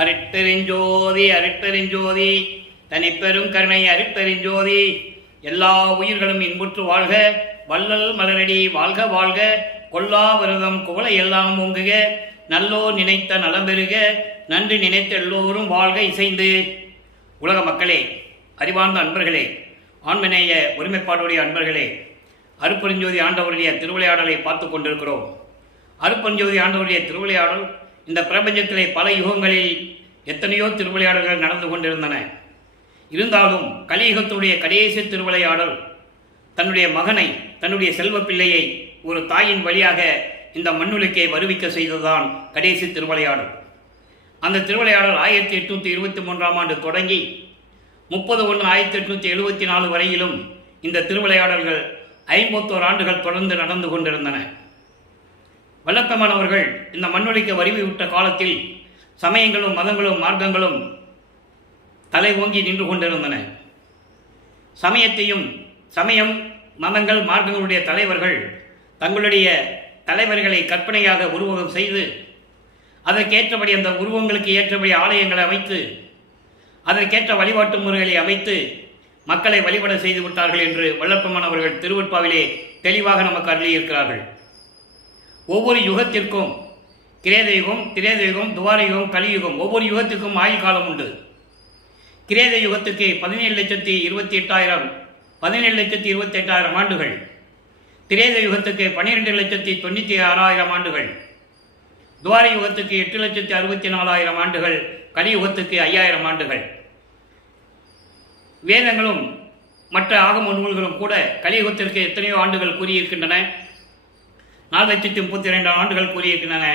அருட்பெருஞ்சோதி அருட்பெருஞ்சோதி தனிப்பெரும் கருணை அருட்பெருஞ்சோதி. எல்லா உயிர்களும் இன்புற்று வாழ்க, வள்ளல் மலரடி வாழ்க வாழ்க, கொல்லா விரதம் குவளை எல்லாம் ஓங்குக, நல்லோர் நினைத்த நலம்பெறுக, நன்றி நினைத்த எல்லோரும் வாழ்க இசைந்து. உலக மக்களே, அறிவார்ந்த அன்பர்களே, ஆண்மநேய ஒருமைப்பாடுடைய அன்பர்களே, அருட்பெருஞ்சோதி ஆண்டவருடைய திருவிளையாடலை பார்த்து கொண்டிருக்கிறோம். அருட்பெருஞ்சோதி ஆண்டவருடைய திருவிளையாடல் இந்த பிரபஞ்சத்திலே பல யுகங்களில் எத்தனையோ திருவிளையாடல்கள் நடந்து கொண்டிருந்தன. இருந்தாலும் கலியுகத்துடைய கடைசி திருவிளையாடல் தன்னுடைய மகனை, தன்னுடைய செல்வ பிள்ளையை ஒரு தாயின் வழியாக இந்த மண்ணுலக்கை வருவிக்க செய்ததுதான் கடைசி திருவிளையாடல். அந்த திருவிளையாடல் 1823ஆம் ஆண்டு தொடங்கி 30/1/1874 வரையிலும் இந்த திருவிளையாடல்கள் 51 ஆண்டுகள் தொடர்ந்து நடந்து கொண்டிருந்தன. வல்லப்பெருமான் அவர்கள் இந்த மண்ணுலக்கு வருவி விட்ட காலத்தில் சமயங்களும் மதங்களும் மார்க்கங்களும் தலை ஓங்கி நின்று கொண்டிருந்தன. சமயம் மதங்கள் மார்க்கங்களுடைய தலைவர்கள் தங்களுடைய தலைவர்களை கற்பனையாக உருவகம் செய்து அதற்கேற்றபடி அந்த உருவங்களுக்கு ஏற்றபடி ஆலயங்களை அமைத்து அதற்கேற்ற வழிபாட்டு முறைகளை அமைத்து மக்களை வழிபட செய்து விட்டார்கள் என்று வல்லப்பெருமான் அவர்கள் திருவெட்பாவிலே தெளிவாக நமக்கு அருளியிருக்கிறார்கள். ஒவ்வொரு யுகத்திற்கும் கிரேதயுகம், திரேதயுகம், துவாரயுகம், கலியுகம், ஒவ்வொரு யுகத்திற்கும் ஆயுள் காலம் உண்டு. கிரேத யுகத்துக்கு 17,28,000 ஆண்டுகள், திரேத யுகத்துக்கு 12,96,000 ஆண்டுகள், துவார யுகத்துக்கு 8,64,000 ஆண்டுகள், கலியுகத்துக்கு 5,000 ஆண்டுகள். வேதங்களும் மற்ற ஆகம நூல்களும் கூட கலியுகத்திற்கு எத்தனையோ ஆண்டுகள் கூறியிருக்கின்றன. 4,32,000 ஆண்டுகள் கூறியிருக்கின்றன.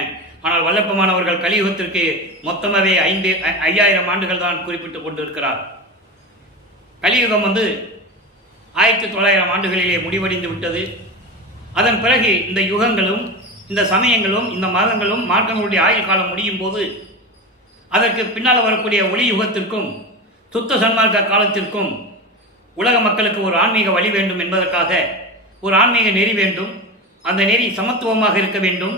ஆனால் வல்லப்பெருமான் அவர்கள் கலியுகத்திற்கு மொத்தமாகவே 5,000 ஆண்டுகள் தான் குறிப்பிட்டுக் கொண்டிருக்கிறார். கலியுகம் 1900 ஆண்டுகளிலே முடிவடைந்து விட்டது. அதன் பிறகு இந்த யுகங்களும் இந்த சமயங்களும் இந்த மதங்களும் மார்க்கங்களுடைய ஆயுள் காலம் முடியும் போது அதற்கு பின்னால் வரக்கூடிய ஒளி யுகத்திற்கும் சுத்த சன்மார்க்க காலத்திற்கும் உலக மக்களுக்கு ஒரு ஆன்மீக வழி வேண்டும் என்பதற்காக ஒரு ஆன்மீக நெறி வேண்டும். அந்த நெறி சமத்துவமாக இருக்க வேண்டும்,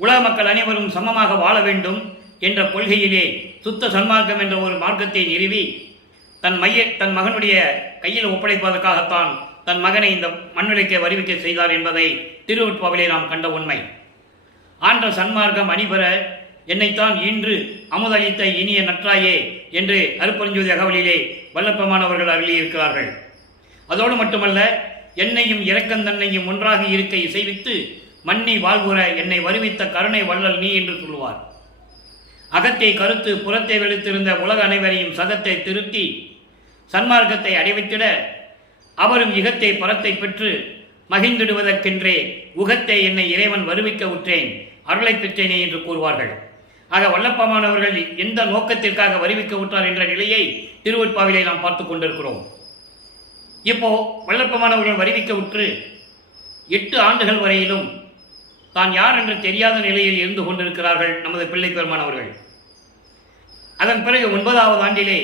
உலக மக்கள் அனைவரும் சமமாக வாழ வேண்டும் என்ற கொள்கையிலே சுத்த சன்மார்க்கம் என்ற ஒரு மார்க்கத்தை நிறுவி தன் மகனுடைய கையில் ஒப்படைப்பதற்காகத்தான் தன் மகனை இந்த மண்ணுலக்கை வருவிக்க செய்தார் என்பதை திருவெட்பாவிலே நாம் கண்ட உண்மை. ஆன்ற சன்மார்க்கம் அணிபெற என்னைத்தான் இன்று அமுதளித்த இனிய நற்றாயே என்று அருட்பெருஞ்சோதி அகவலிலே வல்லப்பெருமான் அவர்கள் அருளியிருக்கிறார்கள். அதோடு மட்டுமல்ல, என்னையும் இரக்கந்தன்னையும் ஒன்றாக இருக்க இசைவித்து மண்ணி வாழ்வுற என்னை வருவித்த கருணை வள்ளல் நீ என்று சொல்லுவார். அகத்தை கருத்து புறத்தை வெளுத்திருந்த உலக அனைவரையும் சகத்தை திருத்தி சன்மார்க்கத்தை அடைவித்திட அவரும் இகத்தை பரத்தை பெற்று மகிழ்ந்திடுவதற்கென்றே உகத்தை என்னை இறைவன் வருவிக்க உற்றேன், அருளை பெற்றேனே என்று கூறுவார்கள். ஆக வல்லப்பெருமான் அவர்கள் எந்த நோக்கத்திற்காக வருவிக்க உற்றார் என்ற நிலையை திருவெட்பாவிலே நாம் பார்த்து கொண்டிருக்கிறோம். இப்போ வல்லப்பெருமான் அவர்கள் வருவிக்க உற்று 8 ஆண்டுகள் வரையிலும் தான் யார் என்று தெரியாத நிலையில் இருந்து கொண்டிருக்கிறார்கள் நமது பிள்ளை பெருமான் அவர்கள். அதன் பிறகு 9வது ஆண்டிலே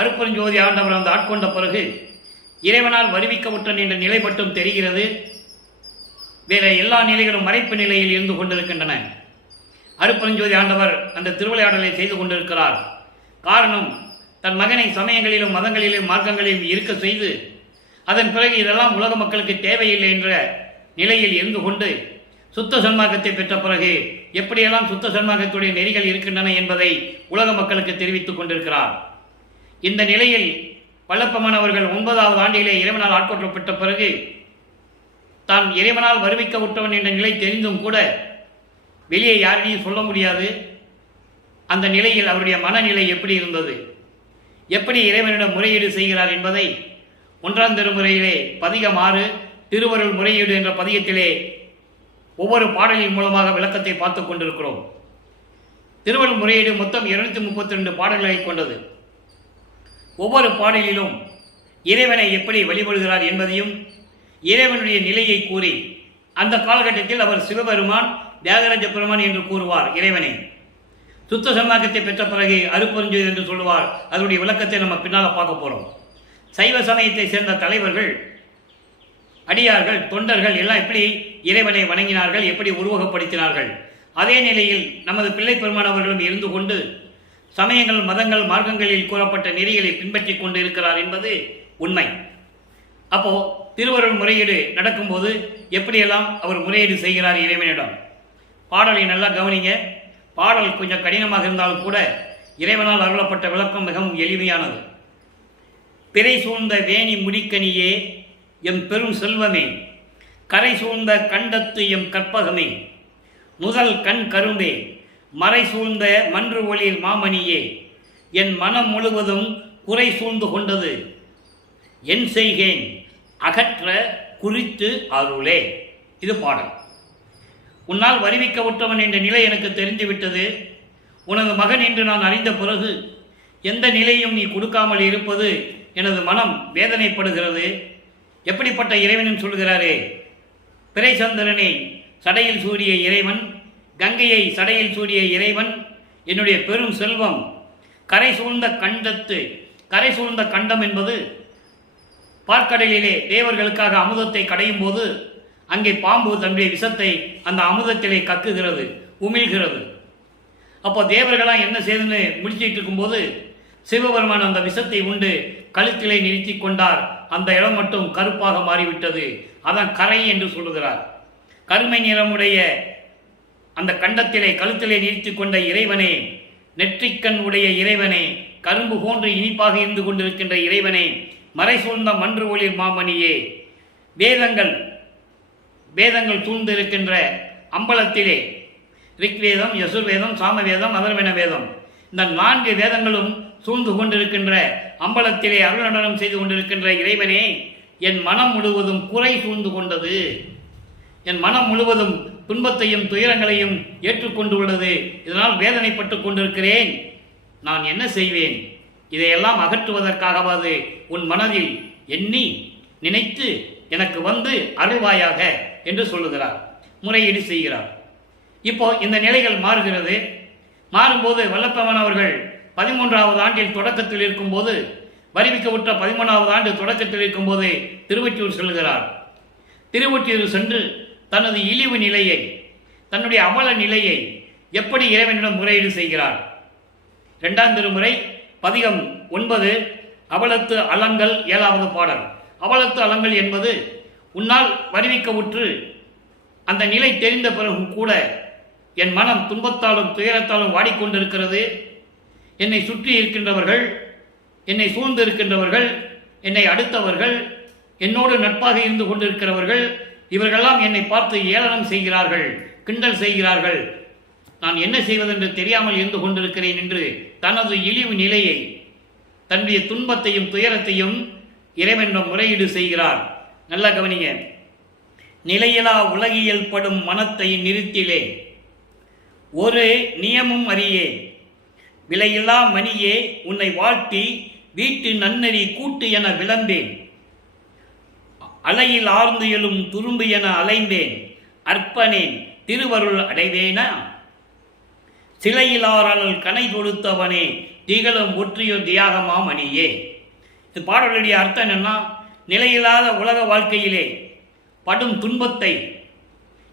அருட்பெருஞ்சோதி ஆண்டவர் வந்து ஆட்கொண்ட பிறகு இறைவனால் வருவிக்க உற்றன் என்ற நிலை மட்டும் தெரிகிறது. வேற எல்லா நிலைகளும் மறைப்பு நிலையில் இருந்து கொண்டிருக்கின்றன. அருட்பெருஞ்சோதி ஆண்டவர் அந்த திருவிளையாடலை செய்து கொண்டிருக்கிறார். காரணம், தன் மகனை சமயங்களிலும் மதங்களிலும் மார்க்கங்களிலும் இருக்க செய்து அதன் பிறகு இதெல்லாம் உலக மக்களுக்கு தேவையில்லை என்ற நிலையில் இருந்து கொண்டு சுத்த சன்மார்க்கத்தை பெற்ற பிறகு எப்படியெல்லாம் சுத்த சன்மார்க்கத்துடைய நெறிகள் இருக்கின்றன என்பதை உலக மக்களுக்கு தெரிவித்துக் கொண்டிருக்கிறார். இந்த நிலையில் வல்லப்பெருமான் அவர்கள் 9வது ஆண்டிலே இறைவனால் ஆட்கொள்ளப்பட்ட பிறகு தான் இறைவனால் வருவிக்க விட்டவன் என்ற நிலை தெரிந்தும் கூட வெளியே யாரையும் சொல்ல முடியாது. அந்த நிலையில் அவருடைய மனநிலை எப்படி இருந்தது, எப்படி இறைவனிடம் முறையீடு செய்கிறார் என்பதை 1ஆம் திருமுறையிலே பதிகம் 6 திருவருள் முறையீடு என்ற பதிகத்திலே ஒவ்வொரு பாடலின் மூலமாக விளக்கத்தை பார்த்து கொண்டிருக்கிறோம். திருவருள் முறையீடு மொத்தம் 232 பாடல்களை கொண்டது. ஒவ்வொரு பாடலிலும் இறைவனை எப்படி வழிபடுகிறார் என்பதையும் இறைவனுடைய நிலையை கூறி அந்த காலகட்டத்தில் அவர் சிவபெருமான், தியாகராஜ பெருமான் என்று கூறுவார் இறைவனை. சுத்த சன்மார்க்கத்தை பெற்ற பிறகு அருட்பெருஞ்சோதி என்று சொல்லுவார். அதனுடைய விளக்கத்தை நம்ம பின்னால் பார்க்க போகிறோம். சைவ சமயத்தை சேர்ந்த தலைவர்கள், அடியார்கள், தொண்டர்கள் எல்லாம் எப்படி இறைவனை வணங்கினார்கள், எப்படி உருவகப்படுத்தினார்கள். அதே நிலையில் நமது பிள்ளை பெருமான் அவர்களும் இருந்து கொண்டு சமயங்கள், மதங்கள், மார்க்கங்களில் கூறப்பட்ட நெறிகளை பின்பற்றி கொண்டு இருக்கிறார் என்பது உண்மை. அப்போ திருவருள் முறையீடு நடக்கும்போது எப்படியெல்லாம் அவர் முறையீடு செய்கிறார் இறைவனிடம்? பாடலை நல்லா கவனிங்க. பாடல் கொஞ்சம் கடினமாக இருந்தாலும் கூட இறைவனால் அருளப்பட்ட விளக்கம் மிகவும் எளிமையானது. பிறை சூழ்ந்த வேணி முடிக்கனியே எம் பெரும் செல்வமே, கரை சூழ்ந்த கண்டத்து எம் கற்பகமே, நுதல் கண் கரும்பே, மறை சூழ்ந்த மன்று ஒளிர் மாமணியே, என் மனம் முழுவதும் குறை சூழ்ந்து கொண்டது, என் செய்கேன் அகற்ற குறித்து அருளே. இது பாடல். உன்னால் வருவிக்க உற்றவன் என்ற நிலை எனக்கு தெரிந்துவிட்டது. உனது மகன் என்று நான் அறிந்த பிறகு எந்த நிலையும் நீ கொடுக்காமல் இருப்பது எனது மனம் வேதனைப்படுகிறது. எப்படிப்பட்ட இறைவனும் சொல்கிறாரே, பிறை சந்திரனை சடையில் சூடிய இறைவன், கங்கையை சடையில் சூடிய இறைவன், என்னுடைய பெரும் செல்வம், கரை சூழ்ந்த கண்டத்து. கரை சூழ்ந்த கண்டம் என்பது பார்க்கடலிலே தேவர்களுக்காக அமுதத்தை கடையும் போது அங்கே பாம்பு தன்னுடைய விஷத்தை அந்த அமுதத்திலே கக்குகிறது, உமிழ்கிறது. அப்போ தேவர்களாம் என்ன செய்துன்னு முடிச்சிட்டு இருக்கும்போது சிவபெருமான் அந்த விஷத்தை உண்டு கழுத்திலே நிறுத்தி கொண்டார். அந்த இடம் மட்டும் கருப்பாக மாறிவிட்டது. அதான் கரை என்று சொல்லுகிறார். கருமை நிறமுடைய அந்த கண்டத்திலே கழுத்திலே நிறுத்தி கொண்ட இறைவனே, நெற்றிக்கண் உடைய இறைவனே, கரும்பு போன்று இனிப்பாக இருந்து கொண்டிருக்கின்ற இறைவனே, மறை சூழ்ந்த மன்று ஒளிர் மாமணியே, வேதங்கள் சூழ்ந்திருக்கின்ற அம்பலத்திலே ரிக்வேதம், யசுர்வேதம், சாமவேதம், அதர்வன வேதம், இந்த 4 வேதங்களும் சூழ்ந்து கொண்டிருக்கின்ற அம்பலத்திலே அருள் நடனம் செய்து கொண்டிருக்கின்ற இறைவனே, என் மனம் முழுவதும் குறை சூழ்ந்து கொண்டது. என் மனம் முழுவதும் துன்பத்தையும் துயரங்களையும் ஏற்றுக்கொண்டு உள்ளது. இதனால் வேதனைப்பட்டு கொண்டிருக்கிறேன். நான் என்ன செய்வேன்? இதையெல்லாம் அகற்றுவதற்காகவாது உன் மனதில் எண்ணி நினைத்து எனக்கு வந்து அருள்வாயாக என்று சொல்லுகிறார், முறையீடு செய்கிறார். இப்போ இந்த நிலைகள் மாறுகிறது. மாறும்போது வல்லப்பவன் அவர்கள் 13வது ஆண்டில் தொடக்கத்தில் இருக்கும்போது, வருவிக்க விட்ட 13வது ஆண்டு தொடக்கத்தில் இருக்கும்போது திருவொற்றியூர் செல்கிறார். திருவொற்றியூர் சென்று தனது இழிவு நிலையை, தன்னுடைய அவல நிலையை எப்படி இறைவனிடம் முறையீடு செய்கிறார். 2ஆம் திருமுறை பதிகம் 9 அவலத்து அலங்கள் 7வது பாடல். அவலத்து அலங்கள் என்பது, உன்னால் வருவிக்க உற்று அந்த நிலை தெரிந்த பிறகும் கூட என் மனம் துன்பத்தாலும் துயரத்தாலும் வாடிக்கொண்டிருக்கிறது. என்னை சுற்றி இருக்கின்றவர்கள், என்னை சூழ்ந்து இருக்கின்றவர்கள், என்னை அடுத்தவர்கள், என்னோடு நட்பாக இருந்து கொண்டிருக்கிறவர்கள், இவர்களெல்லாம் என்னை பார்த்து ஏளனம் செய்கிறார்கள், கிண்டல் செய்கிறார்கள். நான் என்ன செய்வதென்று தெரியாமல் இருந்து கொண்டிருக்கிறேன் என்று தனது இழிவு நிலையை, தன்னுடைய துன்பத்தையும் துயரத்தையும் இறைவனிடம் முறையீடு செய்கிறார். நல்லா கவனிங்க. நிலையிலா உலகியல் படும் மனத்தை நிறுத்திலே ஒரு நியமும் அறியே, விலையில்லா மணியே உன்னை வாழ்த்தி வீட்டு நன்னறி கூட்டு என விளம்பேன், அலையில் ஆர்ந்து எழும் துரும்பு என அலைந்தேன், அற்பனேன் திருவருள் அடைவேனா, சிலையிலாரல் கனை கொடுத்தவனே திகழும் ஒற்றியோ தியாகமா மணியே. இது பாடலுடைய அர்த்தம் என்னன்னா, நிலையில்லாத உலக வாழ்க்கையிலே படும் துன்பத்தை,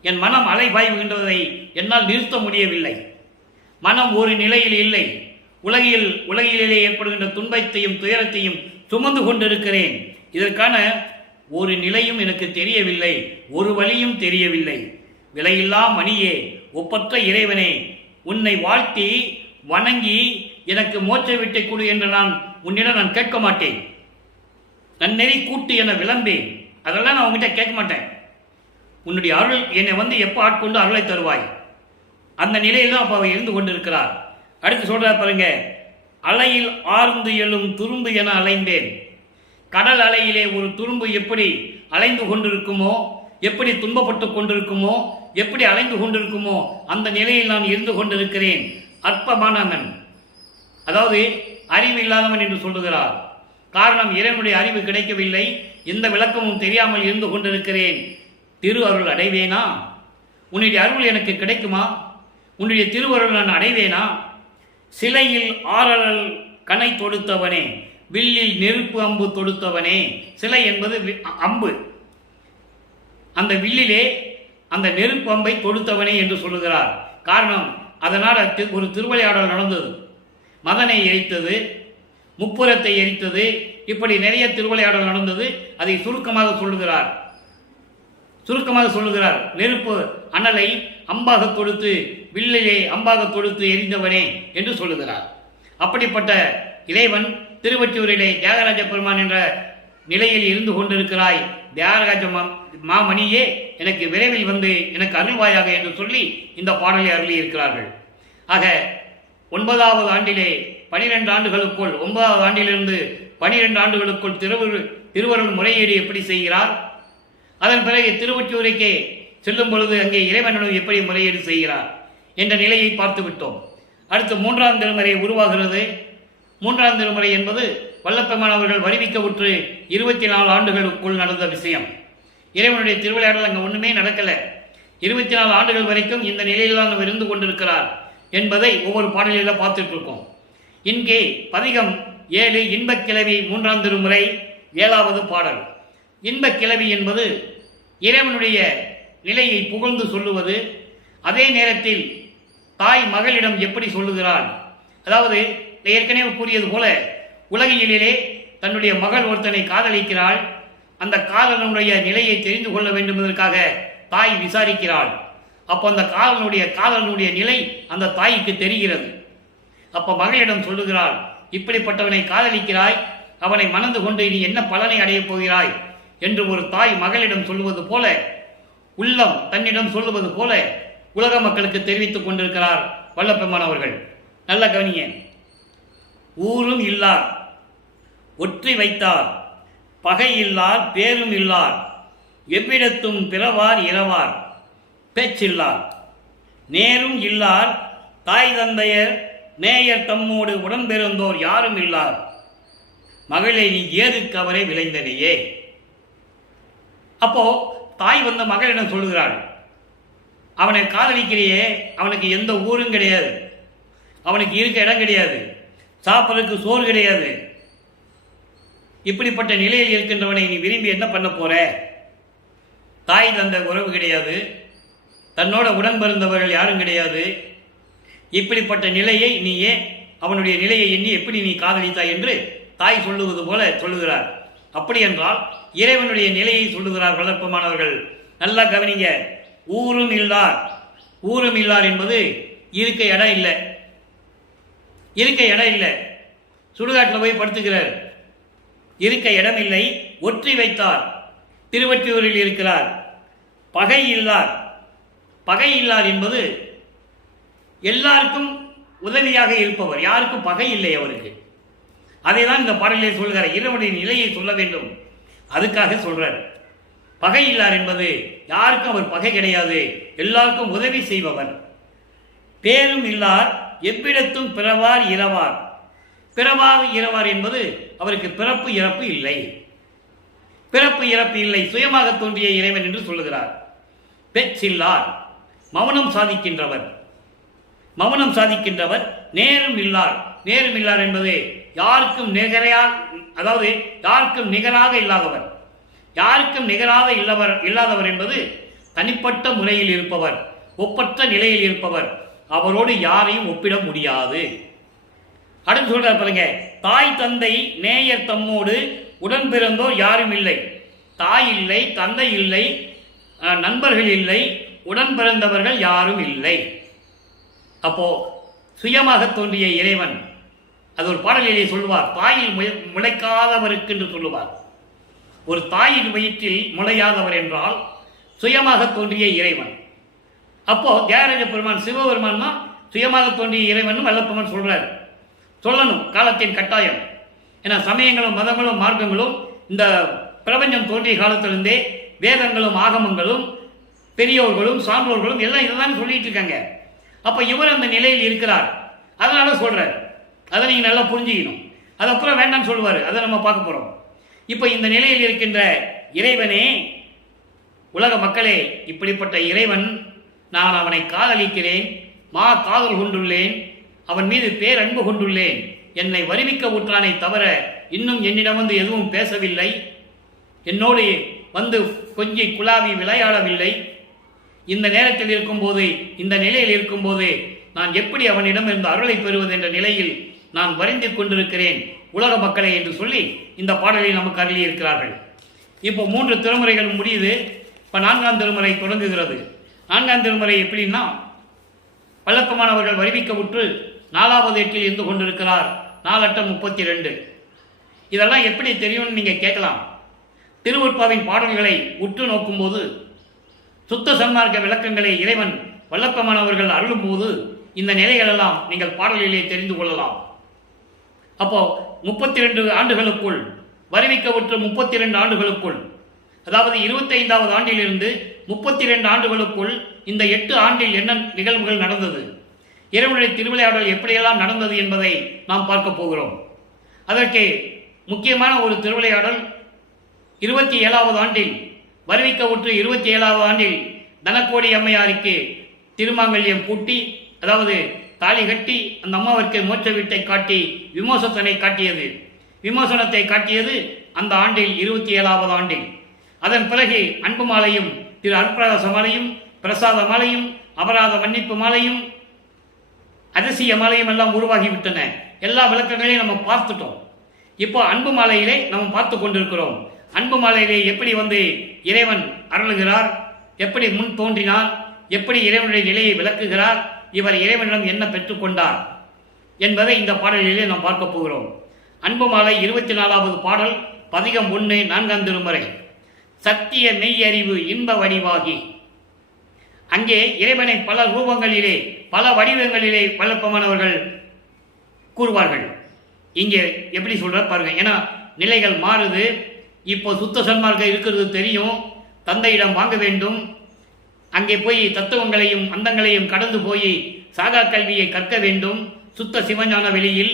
என் மனம் அலைபாய்கின்றதை என்னால் நிறுத்த முடியவில்லை. மனம் ஒரு நிலையில் இல்லை. உலகிலே ஏற்படுகின்ற துன்பத்தையும் துயரத்தையும் சுமந்து கொண்டிருக்கிறேன். இதற்கான ஒரு நிலையும் எனக்கு தெரியவில்லை, ஒரு வழியும் தெரியவில்லை. விலையில்லா மணியே, ஒப்பற்ற இறைவனே, உன்னை வாழ்த்தி வணங்கி எனக்கு மோட்ச வீட்டை கொடு என்று உன்னிடம் நான் கேட்க மாட்டேன். நன்னெறி கூட்டு என விளம்பேன், அதெல்லாம் நான் உங்ககிட்ட கேட்க மாட்டேன். உன்னுடைய அருள் என்னை வந்து எப்போ ஆட்கொண்டு அருளை தருவாய், அந்த நிலையில் தான் அப்போ அவர் இருந்து கொண்டிருக்கிறார். அடுத்து சொல்றார் பாருங்க, அலையில் ஆர்ந்து எழும் துரும்பு என அலைந்தேன். கடல் அலையிலே ஒரு துரும்பு எப்படி அலைந்து கொண்டிருக்குமோ, எப்படி துன்பப்பட்டு கொண்டிருக்குமோ, எப்படி அலைந்து கொண்டிருக்குமோ, அந்த நிலையில் நான் இருந்து கொண்டிருக்கிறேன். அற்பமானவன், அதாவது அறிவு இல்லாதவன் என்று சொல்லுகிறார். காரணம், இறைவனுடைய அறிவு கிடைக்கவில்லை, எந்த விளக்கமும் தெரியாமல் இருந்து கொண்டிருக்கிறேன். திரு அருள் அடைவேனா? உன்னுடைய அருள் எனக்கு கிடைக்குமா? உன்னுடைய திருவருள் நான் அடைவேனா? சிலையில் ஆறல் கனை தொடுத்தவனே, வில்லில் நெருப்பு அம்பு தொடுத்தவனே. சிலை என்பது அம்பு, அந்த வில்லிலே அந்த நெருப்பு அம்பை தொடுத்தவனே என்று சொல்லுகிறார். காரணம், அதனால் ஒரு திருவிளையாடல் நடந்தது. மதனை எரித்தது, முப்புரத்தை எரித்தது, இப்படி நிறைய திருவிளையாடல் நடந்தது. அதை சுருக்கமாக சொல்லுகிறார். நெருப்பு அனலை அம்பாக தொடுத்து, வில்லிலே அம்பாக தொடுத்து எரிந்தவனே என்று சொல்லுகிறார். அப்படிப்பட்ட இறைவன் திருவொற்றியூரிலே தியாகராஜ பெருமான் என்ற நிலையில் இருந்து கொண்டிருக்கிறாய், தியாகராஜ மாமணியே எனக்கு விரைவில் வந்து எனக்கு அருள்வாயாக என்று சொல்லி இந்த பாடலை அருளி இருக்கிறார்கள். ஆக 9வது ஆண்டிலே 12 ஆண்டுகளுக்குள், 9வது ஆண்டிலிருந்து 12 ஆண்டுகளுக்குள் திருவருள் முறையீடு எப்படி செய்கிறார், அதன் பிறகு திருவொற்றியூருக்கே செல்லும் பொழுது அங்கே இறைவனுடன் எப்படி முறையீடு செய்கிறார் என்ற நிலையை பார்த்து விட்டோம். அடுத்து 3ஆம் திருமுறை உருவாகிறது. 3ஆம் திருமுறை என்பது வல்லப்பெருமான் அவர்கள் வருவிக்கவுற்று 24 ஆண்டுகளுக்குள் நடந்த விஷயம். இறைவனுடைய திருவிளையாடல் அங்கே ஒன்றுமே நடக்கலை. 24 ஆண்டுகள் வரைக்கும் இந்த நிலையில்தான் அவர் இருந்து கொண்டிருக்கிறார் என்பதை ஒவ்வொரு பாடலில் பார்த்துட்டு இருக்கோம். இங்கே பதிகம் 7 இன்பக்கிழவி 3ஆம் திருமுறை 7வது பாடல். இன்பக்கிழவி என்பது இறைவனுடைய நிலையை புகழ்ந்து சொல்லுவது. அதே நேரத்தில் தாய் மகளிடம் எப்படி சொல்லுகிறாள், அதாவது ஏற்கனவே கூறியது போல உலகியலிலே தன்னுடைய மகள் ஒருத்தனை காதலிக்கிறாள். அந்த காதலனுடைய நிலையை தெரிந்து கொள்ள வேண்டும் என்பதற்காக தாய் விசாரிக்கிறாள். அப்போ அந்த காதலனுடைய நிலை அந்த தாய்க்கு தெரிகிறது. அப்போ மகளிடம் சொல்லுகிறாள், இப்படிப்பட்டவனை காதலிக்கிறாய், அவனை மணந்து கொண்டு நீ என்ன பலனை அடையப் போகிறாய் என்று ஒரு தாய் மகளிடம் சொல்லுவது போல, உள்ளம் தன்னிடம் சொல்லுவது போல உலக மக்களுக்கு தெரிவித்துக் கொண்டிருக்கிறார் வல்லப்பெருமான் அவர்கள். நல்ல கவனிய. ஊரும் இல்லார் ஒற்றி வைத்தார், பகை இல்லார் பேரும் இல்லார், எவ்விடத்தும் பிறவார் இரவார், பேச்சில்லார், நேரும் இல்லார், தாய் தந்தையர் நேயர் தம்மோடு உடன்பெருந்தோர் யாரும் இல்லார், மகளே நீ ஏதுக்கு அவரை விளைந்தனையே. அப்போ தாய் வந்த மகளிடம் சொல்லுகிறாள், அவனை காதலிக்கிறையே, அவனுக்கு எந்த ஊரும் கிடையாது, அவனுக்கு இருக்க இடம் கிடையாது, சாப்பிட்றதுக்கு சோறு கிடையாது, இப்படிப்பட்ட நிலையில் இருக்கின்றவனை நீ விரும்பி என்ன பண்ண போற? தாய் தந்த உறவு கிடையாது, தன்னோட உடன் பிறந்தவர்கள் யாரும் கிடையாது, இப்படிப்பட்ட நிலையை நீ ஏன் அவனுடைய நிலையை எண்ணி எப்படி நீ காதலித்தாய் என்று தாய் சொல்லுவது போல சொல்லுகிறார். அப்படி என்றால் இறைவனுடைய நிலையை சொல்லுகிறார் வல்லப்பெருமானவர்கள். நல்லா கவனிங்க. ஊரும் இல்லார், ஊரும் இல்லார் என்பது இருக்க இடம் இல்லை, இருக்க இடம் இல்லை. சுடுகாட்டில் போய் படுத்துக்கிறார், இருக்க இடம் இல்லை. ஒற்றி வைத்தார், திருவொற்றியூரில் இருக்கிறார். பகை இல்லார், பகை இல்லார் என்பது எல்லாருக்கும் உதவியாக இருப்பவர், யாருக்கும் பகை இல்லை அவருக்கு. அதை தான் இந்த பாடலிலே சொல்கிறார். இறைவனுடைய நிலையை சொல்ல வேண்டும், அதுக்காக சொல்றார். பகை இல்லார் என்பது யாருக்கும் அவர் பகை கிடையாது, எல்லாருக்கும் உதவி செய்பவர். பேரும் இல்லார், எவ்விடத்தும் பிறவார் இரவார். பிறவார் இரவார் என்பது அவருக்கு பிறப்பு இறப்பு இல்லை, பிறப்பு இறப்பு இல்லை, சுயமாக தோன்றிய இறைவன் என்று சொல்லுகிறார். பேச்சில்லார், மௌனம் சாதிக்கின்றவர், மௌனம் சாதிக்கின்றவர். நேரும் இல்லார், நேரும் இல்லார் என்பது யாருக்கும் நிகராக, அதாவது யாருக்கும் நிகராக இல்லாதவர், யாருக்கும் நிகராக இல்லாதவர் என்பது தனிப்பட்ட முறையில் இருப்பவர், ஒப்பற்ற நிலையில் இருப்பவர், அவரோடு யாரையும் ஒப்பிட முடியாது. அடுத்து சொல்றார் பாருங்க, தாய் தந்தை நேயர் தம்மோடு உடன் பிறந்தோர் யாரும் இல்லை. தாய் இல்லை, தந்தை இல்லை, நண்பர்கள் இல்லை, உடன் பிறந்தவர்கள் யாரும் இல்லை. அப்போ சுயமாக தோன்றிய இறைவன், அது ஒரு பாடலிலே சொல்லுவார், தாயில் முளைக்காதவருக்கு என்று சொல்லுவார். ஒரு தாயின் வயிற்றில் முளையாதவர் என்றால் சுயமாக தோன்றிய இறைவன். அப்போ தியாகராஜ பெருமான் சிவபெருமான் தான் சுயமாக தோன்றிய இறைவன் வல்லப்பெருமான் சொல்றாரு. சொல்லணும், காலத்தின் கட்டாயம். ஏன்னா சமயங்களும் மதங்களும் மார்க்கங்களும் இந்த பிரபஞ்சம் தோன்றிய காலத்திலிருந்தே வேதங்களும் ஆகமங்களும் பெரியோர்களும் சான்றோர்களும் எல்லாம் இதைதான் சொல்லிட்டு இருக்காங்க. அப்ப இவர் அந்த நிலையில் இருக்கிறார், அதனால சொல்றாரு. அதை நீங்க நல்லா புரிஞ்சுக்கணும். அது அப்புறம் வேண்டாம்னு சொல்லுவாரு, அதை நம்ம பார்க்க போறோம். இப்ப இந்த நிலையில் இருக்கின்ற இறைவனே, உலக மக்களே, இப்படிப்பட்ட இறைவன், நான் அவனை காதலிக்கிறேன், காதல் கொண்டுள்ளேன், அவன் மீது பேரன்பு கொண்டுள்ளேன், என்னை வருவிக்க ஊற்றானை தவிர இன்னும் என்னிடம் வந்து எதுவும் பேசவில்லை, என்னோடு வந்து கொஞ்சி குழாவி விளையாடவில்லை. இந்த நேரத்தில் இருக்கும்போது, இந்த நிலையில் இருக்கும்போது நான் எப்படி அவனிடம் இருந்து அருளை பெறுவது என்ற நிலையில் நான் வருந்திக் கொண்டிருக்கிறேன் உலக மக்களே என்று சொல்லி இந்த பாடலை நமக்கு அருளியிருக்கிறார்கள். இப்போ 3 திருமுறைகள் முடியுது. இப்போ 4ஆம் திருமுறை தொடங்குகிறது. 4ஆம் திருமுறை எப்படின்னா, வல்லப்பமானவர்கள் வருவிக்க உற்று 4வது எட்டில் இருந்து கொண்டிருக்கிறார். 4×32. இதெல்லாம் எப்படி தெரியும்னு நீங்கள் கேட்கலாம். திருவுட்பாவின் பாடல்களை உற்று நோக்கும்போது, சுத்த சன்மார்க்க விளக்கங்களை இறைவன் வல்லப்பமானவர்கள் அருளும்போது இந்த நிலைகளெல்லாம் நீங்கள் பாடலிலே தெரிந்து கொள்ளலாம். அப்போ 32 ஆண்டுகளுக்குள் வருவிக்க உற்ற 32 ஆண்டுகளுக்குள், அதாவது 25வது ஆண்டிலிருந்து 32 ஆண்டுகளுக்குள் இந்த 8 ஆண்டில் என்ன நிகழ்வுகள் நடந்தது, இறைவனுடைய திருவிளையாடல் எப்படியெல்லாம் நடந்தது என்பதை நாம் பார்க்க போகிறோம். அதற்கு முக்கியமான ஒரு திருவிளையாடல் 27வது ஆண்டில் வருவிக்க உற்று 27வது ஆண்டில் தனக்கோடி அம்மையாருக்கு திருமாங்கல்யம் பூட்டி, அதாவது தாலி கட்டி அந்த அம்மாவிற்கு மோட்ச வீட்டை காட்டி விமோசனத்தை காட்டியது அந்த ஆண்டில் 27வது ஆண்டில். அதன் பிறகு அன்பு மாலையும் திரு அற்பராச மாலையும் பிரசாத மாலையும் அபராத மன்னிப்பு மாலையும் அதிசய மாலையும் எல்லாம் உருவாகிவிட்டன. எல்லா விளக்கங்களையும் நம்ம பார்த்துட்டோம். இப்போ அன்பு மாலையிலே நம்ம பார்த்து கொண்டிருக்கிறோம். அன்பு மாலையிலே எப்படி இறைவன் அருளுகிறார், எப்படி முன் தோன்றினார், எப்படி இறைவனுடைய நிலையை விளக்குகிறார், இவர் இறைவனிடம் என்ன பெற்றுக்கொண்டார் என்பதை இந்த பாடலிலே நாம் பார்க்க போகிறோம். அன்பு மாலை 24வது பாடல், பதிகம் 1, 4ஆம் திருமுறை. சத்திய மெய்யறிவு இன்ப வடிவாகி. அங்கே இறைவனை பல ரூபங்களிலே பல வடிவங்களிலே வல்லப்பமானவர்கள் கூறுவார்கள். இங்கே எப்படி சொல்றார் பாருங்க. ஏன்னா நிலைகள் மாறுது. இப்போ சுத்த சன்மார்க்கம் இருக்கிறது தெரியும். தந்தையிடம் வாங்க வேண்டும். அங்கே போய் தத்துவங்களையும் அந்தங்களையும் கடந்து போய் சாகா கல்வியை கற்க வேண்டும். சுத்த சிவஞான வெளியில்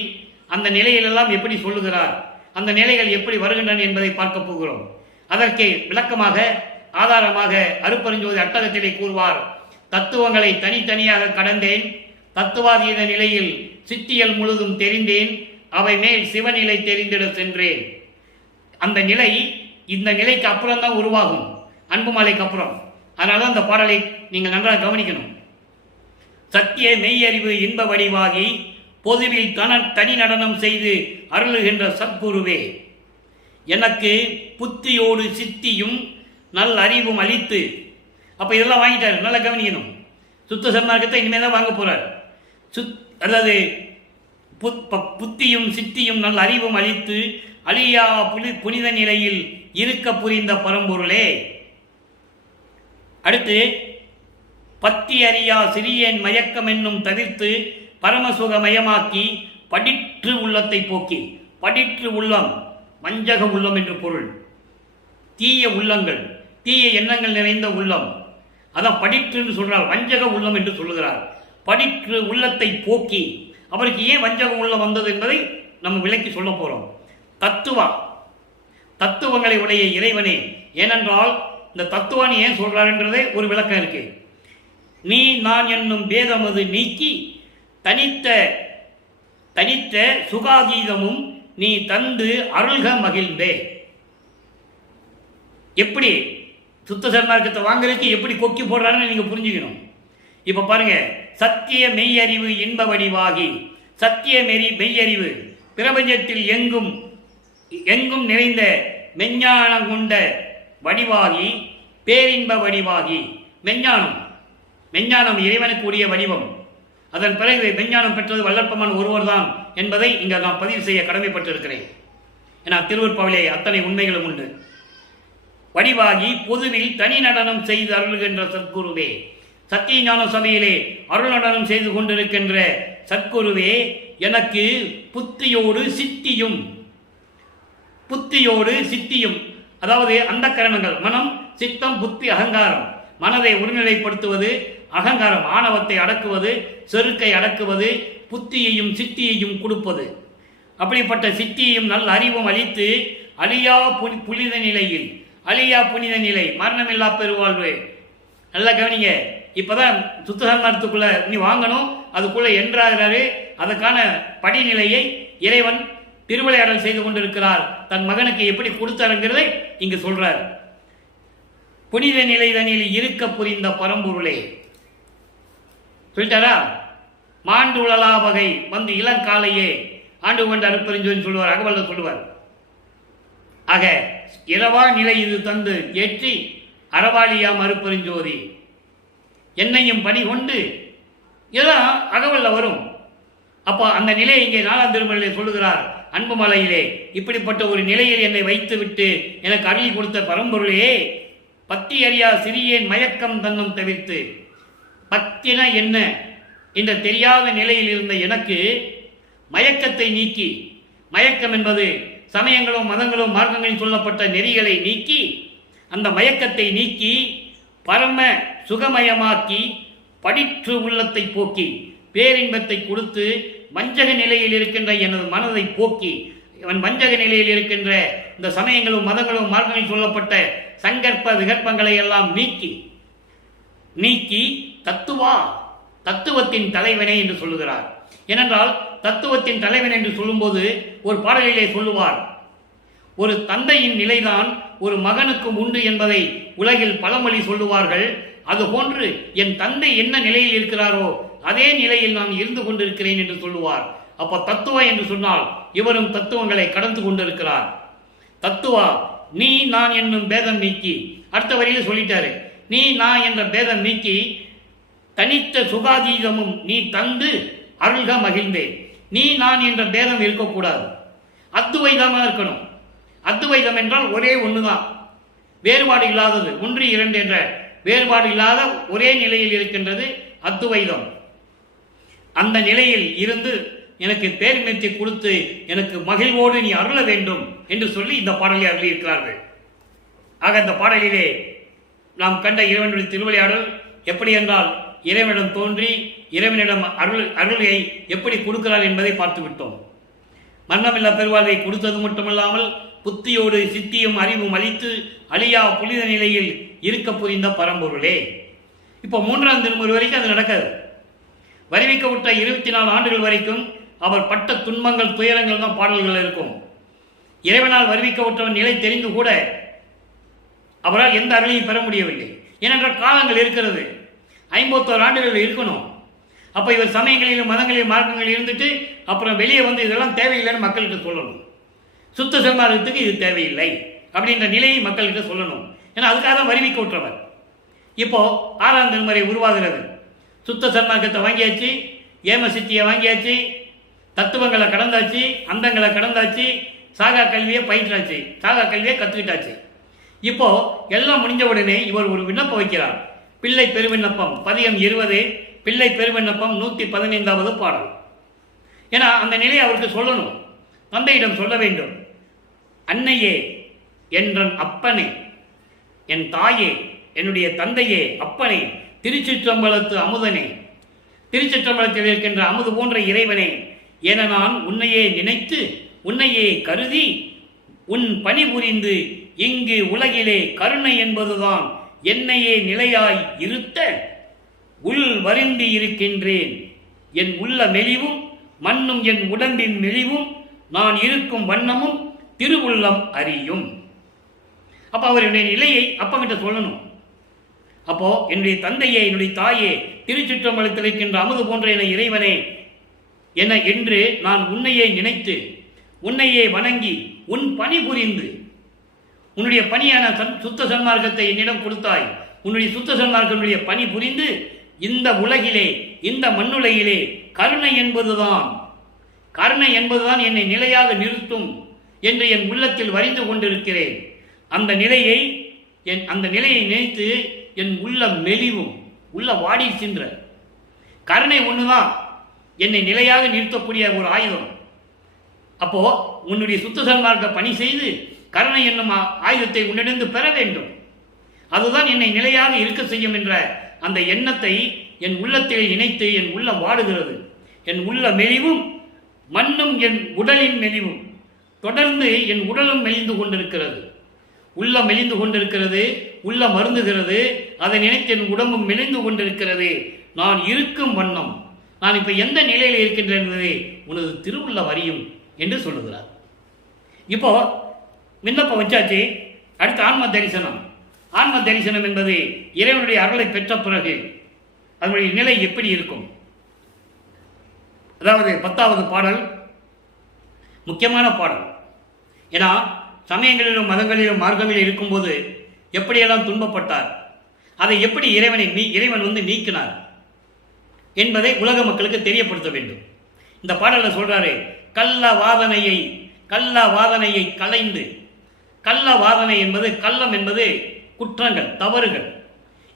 அந்த நிலையிலெல்லாம் எப்படி சொல்லுகிறார், அந்த நிலைகள் எப்படி வருகின்றன என்பதை பார்க்க போகிறோம். அதற்கு விளக்கமாக ஆதாரமாக அருட்பெருஞ்சோதி அட்டகத்திலே கூறுவார். தத்துவங்களை தனித்தனியாக கடந்தேன், தத்துவாதீன நிலையில் சித்தியல் முழுதும் தெரிந்தேன், அவை மேல் சிவநிலை தெரிந்திட சென்றேன். அந்த நிலை இந்த நிலைக்கு அப்புறம் தான் உருவாகும், அன்பு மாலைக்கு அப்புறம். அதனால அந்த பாடலை நீங்கள் நன்றாக கவனிக்கணும். சத்திய மெய்யறிவு இன்ப வடிவாகி பொதுவில் தனி நடனம் செய்து அருளுகின்ற சத்குருவே, எனக்கு புத்தியோடு சித்தியும் நல் அறிவும் அளித்து. அப்போ இதெல்லாம் வாங்கிட்டாரு, நல்லா கவனிக்கணும். சுத்த சன்மார்க்கத்தை இனிமேல் தான் வாங்க போறார். அதாவது புத்தியும் சித்தியும் நல் அறிவும் அளித்து அழியா புனித நிலையில் இருக்க புரிந்த பரம்பொருளே. அடுத்து, பத்தி அறியா சிறியேன் மயக்கம் என்னும் தவிர்த்து பரமசுகமயமாக்கி படிற்று உள்ளத்தை போக்கி. படிற்று உள்ளம் வஞ்சக உள்ளம் என்று பொருள். தீய உள்ளங்கள், தீய எண்ணங்கள் நிறைந்த உள்ளம், அதான் படிற்றுன்னு சொல்றார். வஞ்சக உள்ளம் என்று சொல்லுகிறார். படிற்று உள்ளத்தை போக்கி. அவருக்கு ஏன் வஞ்சக உள்ளம் வந்தது என்பதை நம்ம விளக்கி சொல்ல போறோம். தத்துவங்களை உடைய இறைவனே. ஏனென்றால் இந்த தத்துவானி ஏன் சொல்றாருன்றதே ஒரு விளக்கம் இருக்கு. நீ நான் என்னும் பேதமது நீக்கி தனித்த சுகாதீதமும் நீ தந்து அருள்க மகிழ்ந்தே. எப்படி சுத்த சன்மார்க்கத்தை வாங்குறதுக்கு எப்படி கொக்கி போடுறாருன்னு நீங்க புரிஞ்சுக்கணும். இப்ப பாருங்க, சத்திய மெய்யறிவு இன்ப வடிவாகி. சத்திய மெய்யறிவு பிரபஞ்சத்தில் எங்கும் நிறைந்த மெஞ்ஞானம் கொண்ட வடிவாகி, பேரின்ப வடிவாகி. மெஞ்ஞானம் இறைவனுக்கு உரிய வடிவம். அதன் பிறகு மெஞ்ஞானம் பெற்றது வல்லப்பமான் ஒருவர் தான் என்பதை இங்க நான் பதிவு செய்ய கடமைப்பட்டிருக்கிறேன். ஏன்னா திருவருட்பாவிலே அத்தனை உண்மைகளும் உண்டு. வடிவாகி பொதுவில் தனி நடனம் செய்து அருள்கின்ற சத்குருவே. சத்திய ஞான சபையிலே அருள் நடனம் செய்து கொண்டிருக்கின்ற சத்குருவே, எனக்கு புத்தியோடு சித்தியும், அதாவது அந்த கரணங்கள் மனம், சித்தம், புத்தி, அகங்காரம். மனதை ஒருநிலைப்படுத்துவது, அகங்காரம் ஆணவத்தை அடக்குவது, செருக்கை அடக்குவது, புத்தியையும் சித்தியையும் கொடுப்பது. அப்படிப்பட்ட சித்தியையும் நல்ல அறிவும் அளித்து அழியா புனித நிலையில், அழியா புனித நிலை, மரணமில்லா பெருவாழ்வு. நல்லா கவனிங்க. இப்பதான் சுத்த சன்மார்க்கத்துக்குள்ள நீ வாங்கணும், அதுக்குள்ள என்றாகிறாரு. அதற்கான படிநிலையை இறைவன் திருவிளையாடல் செய்து கொண்டிருக்கிறார். தன் மகனுக்கு எப்படி கொடுத்தாருங்கிறதை இங்கு சொல்றார். புனித நிலைதனில் இருக்க புரிந்த பரம்பொருளே சொல்லிட்டாரா. மாண்டு உழலா வகை வந்து இளங்காலையே ஆண்டு கொண்ட அருட்பெருஞ்சோதி சொல்லுவார், அகவல்ல சொல்லுவார். ஆக இரவா நிலை இது தந்து ஏற்றி அறவாளியாம் அருட்பெருஞ்சோதி என்னையும் பணி கொண்டு இதெல்லாம் அகவல்ல வரும். அப்போ அந்த நிலையை இங்கே 4ஆம் திருமுறையிலே சொல்லுகிறார். அன்பு மலையிலே இப்படிப்பட்ட ஒரு நிலையில் என்னை வைத்து விட்டு எனக்கு அருளி கொடுத்த பரம்பொருளே, பத்தி அறியா சிறியேன் மயக்கம் தன்னும் தவிர்த்து, பத்தின என்ன இந்த தெரியாத நிலையில் இருந்த எனக்கு மயக்கத்தை நீக்கி, மயக்கம் என்பது சமயங்களும் மதங்களும் மார்க்கங்களில் சொல்லப்பட்ட நெறிகளை நீக்கி, அந்த மயக்கத்தை நீக்கி பரம சுகமயமாக்கி படிற்று உள்ளத்தை போக்கி பேரின்பத்தை கொடுத்து வஞ்சக நிலையில் இருக்கின்ற எனது மனதை போக்கி, அவன் வஞ்சக நிலையில் இருக்கின்ற இந்த சமயங்களும் மதங்களும் மார்க்கங்களில் சொல்லப்பட்ட சங்கற்ப விகற்பங்களை எல்லாம் நீக்கி தத்துவத்தின் தலைவனே என்று சொல்லுகிறார். ஏனென்றால் தத்துவத்தின் தலைவன் என்று சொல்லும்போது ஒரு பாடலிலே சொல்லுவார், ஒரு தந்தையின் நிலைதான் ஒரு மகனுக்கும் உண்டு என்பதை உலகில் பழமொழி சொல்லுவார்கள். அதுபோன்று என் தந்தை என்ன நிலையில் இருக்கிறாரோ அதே நிலையில் நான் இருந்து கொண்டிருக்கிறேன் என்று சொல்லுவார். அப்ப தத்துவா என்று சொன்னால் இவரும் தத்துவங்களை கடந்து கொண்டிருக்கிறார். தத்துவா நீ நான் என்னும் பேதம் நீக்கி, அடுத்த வரியில சொல்லிட்டாரு, நீ நான் என்ற பேதம் நீக்கி தனித்த சுகாதீதமும் நீ தந்து அருள்க மகிழ்ந்தேன். நீ நான் என்ற பேதம் இருக்கக்கூடாது, அத்துவைதமாக இருக்கணும். அத்துவைதம் என்றால் ஒரே ஒண்ணுதான், வேறுபாடு இல்லாதது, 1, 2 என்ற வேறுபாடு இல்லாத ஒரே நிலையில் இருக்கின்றது அத்துவைதம். அந்த நிலையில் இருந்து எனக்கு பேரின்பத்தை கொடுத்து எனக்கு மகிழ்வோடு நீ அருள வேண்டும் என்று சொல்லி இந்த பாடலை அருளி இருக்கிறார்கள். ஆக இந்த பாடலிலே நாம் கண்ட இறைவனுடைய திருவிளையாடல் எப்படி என்றால், இறைவனிடம் தோன்றி இறைவனிடம் அருளை எப்படி கொடுக்கிறார் என்பதை பார்த்து விட்டோம். மரணமில்லா பெருவாழ்வை கொடுத்தது மட்டுமல்லாமல் புத்தியோடு சித்தியும் அறிவும் அளித்து அழியா புனித நிலையில் இருக்க புரிந்த பரம்பொருளே. இப்போ 3ஆம் திருமுறை வரைக்கும் அது நடக்காது. வருவிக்க விட்ட 24 ஆண்டுகள் வரைக்கும் அவர் பட்ட துன்பங்கள் துயரங்கள் தான் பாடல்கள் இருக்கும். இறைவனால் வருவிக்க விட்டவன் நிலை தெரிந்து கூட அவரால் எந்த அருளையும் பெற முடியவில்லை. ஏனென்றால் காலங்கள் இருக்கிறது, 51 ஆண்டுகள் இருக்கணும். அப்போ இவர் சமயங்களிலும் மதங்களிலும் மார்க்கங்களில் இருந்துட்டு அப்புறம் வெளியே வந்து இதெல்லாம் தேவையில்லைன்னு மக்கள்கிட்ட சொல்லணும். சுத்த சன்மார்க்கத்துக்கு இது தேவையில்லை அப்படின்ற நிலையை மக்கள்கிட்ட சொல்லணும். ஏன்னா அதுக்காக தான் வருவிக்க விட்டவர். இப்போ 6ஆம் திருமுறை உருவாகிறது. சுத்த சன்மார்க்கத்தை வாங்கியாச்சு, ஏம சித்தியை வாங்கியாச்சு, தத்துவங்களை கடந்தாச்சு, அந்தங்களை கடந்தாச்சு, சாகா கல்வியை பயிற்றாச்சு, சாகா கல்வியை கற்றுக்கிட்டாச்சு. இப்போ எல்லாம் முடிஞ்ச உடனே இவர் ஒரு விண்ணப்பம் வைக்கிறார். பிள்ளை பெருவிண்ணப்பம் பதியம் 20, பிள்ளை பெருவிண்ணப்பம் 115வது பாடல். ஏன்னா அந்த நிலையை அவருக்கு சொல்லணும், தந்தையிடம் சொல்ல வேண்டும். அன்னையே, என்றன் அப்பனே, என் தாயே, என்னுடைய தந்தையே, அப்பனே, திருச்சிற்றம்பலத்து அமுதனே, திருச்சிற்றம்பலத்தில் இருக்கின்ற அமுது போன்ற இறைவனே, என நான் உன்னையே நினைத்து உன்னையே கருதி உன் பணி புரிந்து இங்கு உலகிலே கருணை என்பதுதான் என்னையே நிலையாய் இருத்த உள் வருந்தி இருக்கின்றேன். என் உள்ள மெலிவும் மண்ணும் என் உடம்பின் மெலிவும் நான் இருக்கும் வண்ணமும் திருவுள்ளம் அறியும். அப்போ அவருடைய நிலையை அப்பங்கிட்ட சொல்லணும். அப்போ என்னுடைய தந்தையே, என்னுடைய தாயே, திருச்சிற்றம்பலத்தில் இருக்கின்ற அமுது போன்ற என இறைவனே என என்று நான் உன்னையே நினைத்து உன்னையே வணங்கி உன் பணி புரிந்து, உன்னுடைய பணியான சுத்த சன்மார்க்கத்தை என்னிடம் கொடுத்தாய், உன்னுடைய சுத்த சன்மார்க்கனுடைய பணி புரிந்து இந்த உலகிலே இந்த மண்ணுலகிலே கருணை என்பதுதான் என்னை நிலையாக நிறுத்தும் என்று என் உள்ளத்தில் வரிந்து கொண்டிருக்கிறேன். அந்த நிலையை நினைத்து என் உள்ள மெலிவும் உள்ள வாடி சென்ற கருணை ஒண்ணுதான் என்னை நிலையாக நிறுத்தக்கூடிய ஒரு ஆயுதம். அப்போ உன்னுடைய சுத்த சன்மார்க்க பணி செய்து கருணை என்னும் ஆயுதத்தை உன்னிடந்து பெற வேண்டும். அதுதான் என்னை நிலையாக இருக்க செய்யும் என்ற அந்த எண்ணத்தை என் உள்ளத்தில் இணைத்து என் உள்ளம் வாடுகிறது. என் உள்ள மெலிவும் மண்ணும் என் உடலின் மெலிவும் தொடர்ந்து என் உடலும் மெலிந்து கொண்டிருக்கிறது. உள்ளம் மெலிந்து கொண்டிருக்கிறது, உள்ளம் மருந்துகிறது, அதை நினைத்து என் உடம்பும் மெலிந்து கொண்டிருக்கிறது. நான் இருக்கும் வண்ணம், நான் இப்ப எந்த நிலையில் இருக்கின்றேன் என்பதை உனது திருவுள்ள வரியும் என்று சொல்லுகிறார். இப்போ விண்ணப்பம் வச்சாச்சு. அடுத்து ஆன்ம தரிசனம். ஆன்ம தரிசனம் என்பது இறைவனுடைய அருளை பெற்ற பிறகு அதனுடைய நிலை எப்படி இருக்கும்? அதாவது 10வது பாடல், முக்கியமான பாடல். ஏன்னா சமயங்களிலும் மதங்களிலும் மார்க்கங்களில் இருக்கும்போது எப்படியெல்லாம் துன்பப்பட்டார், அதை எப்படி இறைவன் நீக்கினார் என்பதை உலக மக்களுக்கு தெரியப்படுத்த வேண்டும். இந்த பாடலில் சொல்றாரு, கள்ள வாதனையை களைந்து. கள்ள வாதனை என்பது, கள்ளம் என்பது குற்றங்கள், தவறுகள்.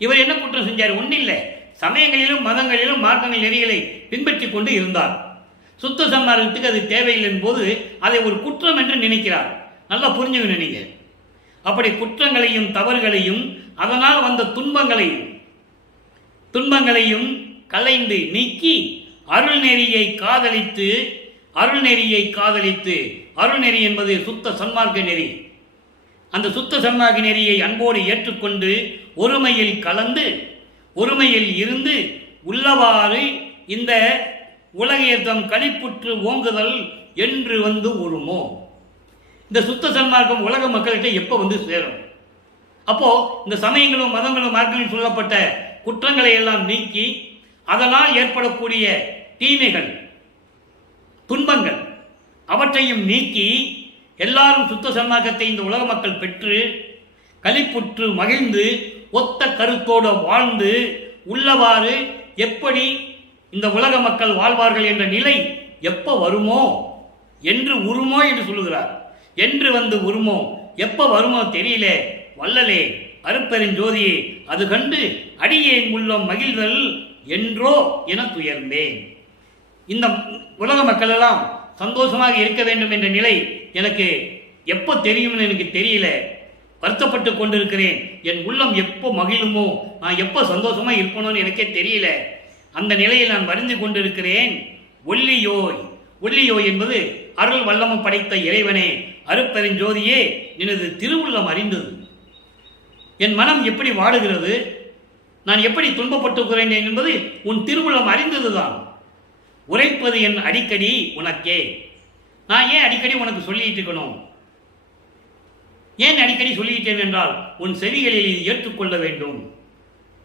இவர் என்ன குற்றம் செஞ்சார்? ஒன்றில்லை, சமயங்களிலும் மதங்களிலும் மார்க்கங்கள் நெறிகளை பின்பற்றி கொண்டு இருந்தார். சுத்த சன்மார்க்கத்துக்கு அது தேவையில்லை போது அதை ஒரு குற்றம் என்று நினைக்கிறார். நல்லா புரிஞ்சுக்கணும் நீங்க. அப்படி குற்றங்களையும் தவறுகளையும் அதனால் வந்த துன்பங்களையும் களைந்து நீக்கி அருள்நெறியை காதலித்து, அருள்நெறி என்பது சுத்த சன்மார்க்க நெறி. அந்த சுத்த சன்மார்க்க நெறியை அன்போடு ஏற்றுக்கொண்டு ஒருமையில் கலந்து, ஒருமையில் இருந்து உள்ளவாறு இந்த உலகேர்த்தம் களிப்புற்று ஓங்குதல் என்று ஒருமோ. இந்த சுத்த சன்மார்க்கம் உலக மக்கள்கிட்ட எப்போ சேரும்? அப்போ இந்த சமயங்களும் மதங்களும் மார்க்கங்களும் சொல்லப்பட்ட குற்றங்களை எல்லாம் நீக்கி அதனால் ஏற்படக்கூடிய தீமைகள், துன்பங்கள் அவற்றையும் நீக்கி எல்லாரும் சுத்த சன்மார்க்கத்தை இந்த உலக மக்கள் பெற்று களிப்புற்று மகிழ்ந்து ஒத்த கருத்தோடு வாழ்ந்து உள்ளவாறு எப்படி இந்த உலக மக்கள் வாழ்வார்கள் என்ற நிலை எப்போ வருமோ என்று உருமோ என்று சொல்லுகிறார். என்று உருமோ, எப்போ வருமோ தெரியல. வல்லலே அருட்பெருஞ்சோதியே அது கண்டு அடியேன் உள்ளம் மகிழ்தல் என்றோ என துயர்ந்தேன். இந்த உலக மக்கள் எல்லாம் சந்தோஷமாக இருக்க வேண்டும் என்ற நிலை எனக்கு எப்போ தெரியும்னு எனக்கு தெரியல. வருத்தப்பட்டு கொண்டிருக்கிறேன். என் உள்ளம் எப்போ மகிழுமோ, நான் எப்போ சந்தோஷமாக இருக்கணும்னு எனக்கே தெரியல. அந்த நிலையில் நான் வருந்து கொண்டிருக்கிறேன். ஒல்லியோய் என்பது அருள் வல்லமம் படைத்த இறைவனே, அருட்பெருஞ்சோதியே, எனது திருவுள்ளம் அறிந்தது. என் மனம் எப்படி வாடுகிறது, நான் எப்படி துன்பப்பட்டுக்கிறேன் என்பது உன் திருவுள்ளம் அறிந்ததுதான். உரைப்பது என் அடிக்கடி உனக்கே. நான் ஏன் அடிக்கடி உனக்கு சொல்லிட்டு இருக்கணும்? ஏன் அடிக்கடி சொல்லிட்டேன் என்றால் உன் செவிகளில் ஏற்றுக்கொள்ள வேண்டும்.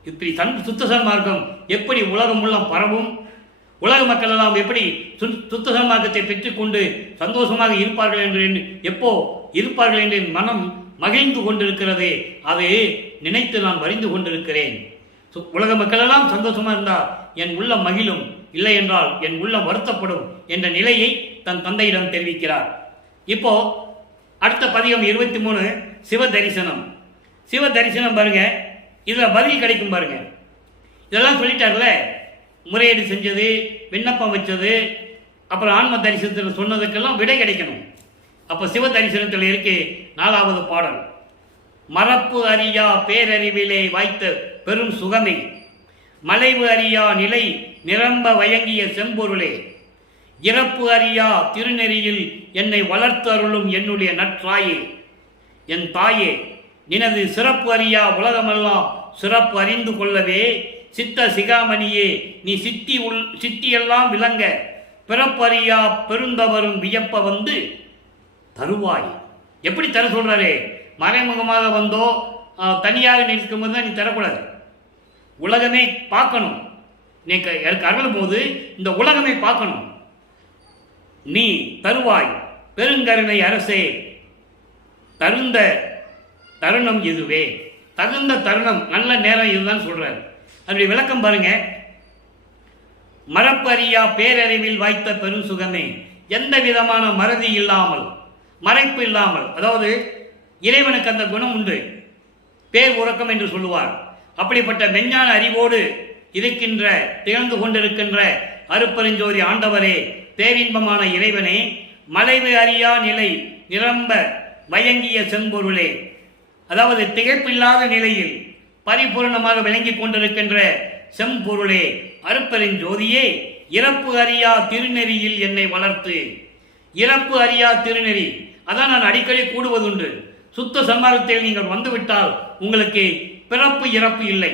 இப்படி சுத்த சன்மார்க்கம் எப்படி உலகம் மூலம் பரவும், உலக மக்கள் எல்லாம் எப்படி சுத்த சன்மார்க்கத்தை பெற்றுக்கொண்டு சந்தோஷமாக இருப்பார்கள் என்று எப்போ இருப்பார்கள் என்று மனம் மகிழ்ந்து கொண்டிருக்கிறதே, அதை நினைத்து நான் வரிந்து கொண்டிருக்கிறேன். உலக மக்கள் எல்லாம் சந்தோஷமா இருந்தால் என் உள்ளம் மகிழும், இல்லை என்றால் என் உள்ளம் வருத்தப்படும் என்ற நிலையை தன் தந்தையிடம் தெரிவிக்கிறார். இப்போ அடுத்த பதிகம் 23 சிவ தரிசனம் பாருங்க. இதில் பதில் கிடைக்கும் பாருங்க. இதெல்லாம் சொல்லிட்டார்ல, முறையீடு செஞ்சது, விண்ணப்பம் வச்சது, அப்புறம் ஆன்ம தரிசனத்தில் சொன்னதுக்கெல்லாம் விடை கிடைக்கணும். அப்போ சிவ தரிசனத்தில் இருக்கு 4வது பாடல். மறப்பு அறியா பேரறிவிலே வாய்த்த பெரும் சுகமே, மலைவு அறியா நிலை நிரம்ப வயங்கிய செம்பொருளே, இறப்பு அறியா திருநெறியில் என்னை வளர்த்து அருளும் என்னுடைய நற்றாயே, என் தாயே, நினது சிறப்பு அறியா உலகமெல்லாம் சிறப்பு அறிந்து கொள்ளவே சித்த சிகாமணியே, நீ சித்தியெல்லாம் விளங்க பிறப்பு அறியா பெருந்தவரும் வியப்ப தருவாய். எப்படி தர சொல்றாரு? மறைமுகமாக வந்தோ தனியாக நிற்கும்போது தான் நீ தரக்கூடாது. உலகமே பார்க்கணும். நீ அருளும் போது இந்த உலகமே பார்க்கணும். நீ தருவாய் பெருங்கருணை அரசே, தருந்த தருணம் இதுவே. தகுந்த தருணம், நல்ல நேரம் இதுதான் சொல்றாரு. அதனுடைய விளக்கம் பாருங்க. மறப்பறியா பேரறிவில் வாய்த்த பெரும் சுகமே, எந்த விதமான மறதி இல்லாமல், மறைப்பு இல்லாமல், அதாவது இறைவனுக்கு அந்த குணம் உண்டு, பேர் உறக்கம் என்று சொல்லுவார். அப்படிப்பட்ட மெஞ்ஞான அறிவோடு இருக்கின்ற திகழ்ந்து கொண்டிருக்கின்ற அருட்பெருஞ்சோதி ஆண்டவரே, பேரின்பமான இறைவனே, மலைவு அறியா நிலை நிரம்ப வயங்கிய செம்பொருளே, அதாவது திகைப்பில்லாத நிலையில் பரிபூர்ணமாக விளங்கி கொண்டிருக்கின்ற செம்பொருளே, அருட்பெருஞ்சோதியே, இறப்பு அறியா திருநெறியில் என்னை வளர்த்து. இறப்பு அறியா திருநெறி, அதான் நான் அடிக்கடி கூடுவதுண்டு. சுத்த சன்மார்க்கத்தில் நீங்கள் வந்துவிட்டால் உங்களுக்கு பிறப்பு இறப்பு இல்லை,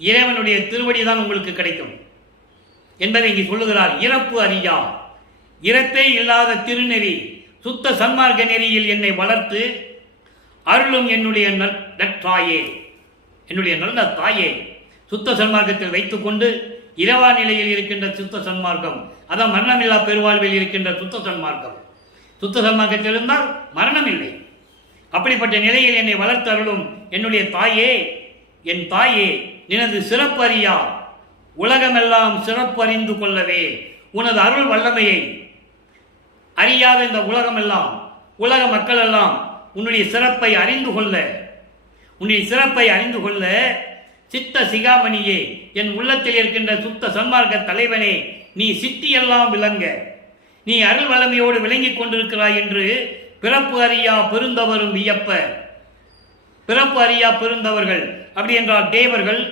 இறைவனுடைய திருவடி தான் உங்களுக்கு கிடைக்கும் என்பதை இங்கே சொல்லுகிறார். இறப்பு அறியா, இறப்பே இல்லாத திருநெறி சுத்த சன்மார்க்க நெறியில் என்னை வளர்த்து அருளும் என்னுடைய நற்றாயே, என்னுடைய நல்ல தாயே. சுத்த சன்மார்க்கத்தில் வைத்துக்கொண்டு இரவா நிலையில் இருக்கின்ற சுத்த சன்மார்க்கம், அதான் மரணமில்லா பெருவாழ்வில் இருக்கின்ற சுத்த சன்மார்க்கம். சுத்த சன்மார்க்கத்தில் இருந்தால் மரணம் இல்லை. அப்படிப்பட்ட நிலையில் என்னை வளர்த்தருளும் என்னுடைய தாயே, என் தாயே, நினது சிறப்பறியா உலகமெல்லாம் சிறப்பறிந்து கொள்ளவே உனது அருள் வல்லமையை அறியாத இந்த உலகமெல்லாம், உலக மக்கள் எல்லாம் உன்னுடைய சிறப்பை அறிந்து கொள்ள, உன்னுடைய சிறப்பை அறிந்து கொள்ள சித்த சிகாமணியே, என் உள்ளத்தில் இருக்கின்ற சுத்த சன்மார்க்க தலைவனே, நீ சித்தியெல்லாம் விளங்க, நீ அருள் வல்லமையோடு விளங்கிக் கொண்டிருக்கிறாய் என்று பிறப்பு அறியா பெருந்தவரும் வியப்ப. பிறப்பு அறியா பெருந்தவர்கள் அப்படி என்றால் தேவர்கள்,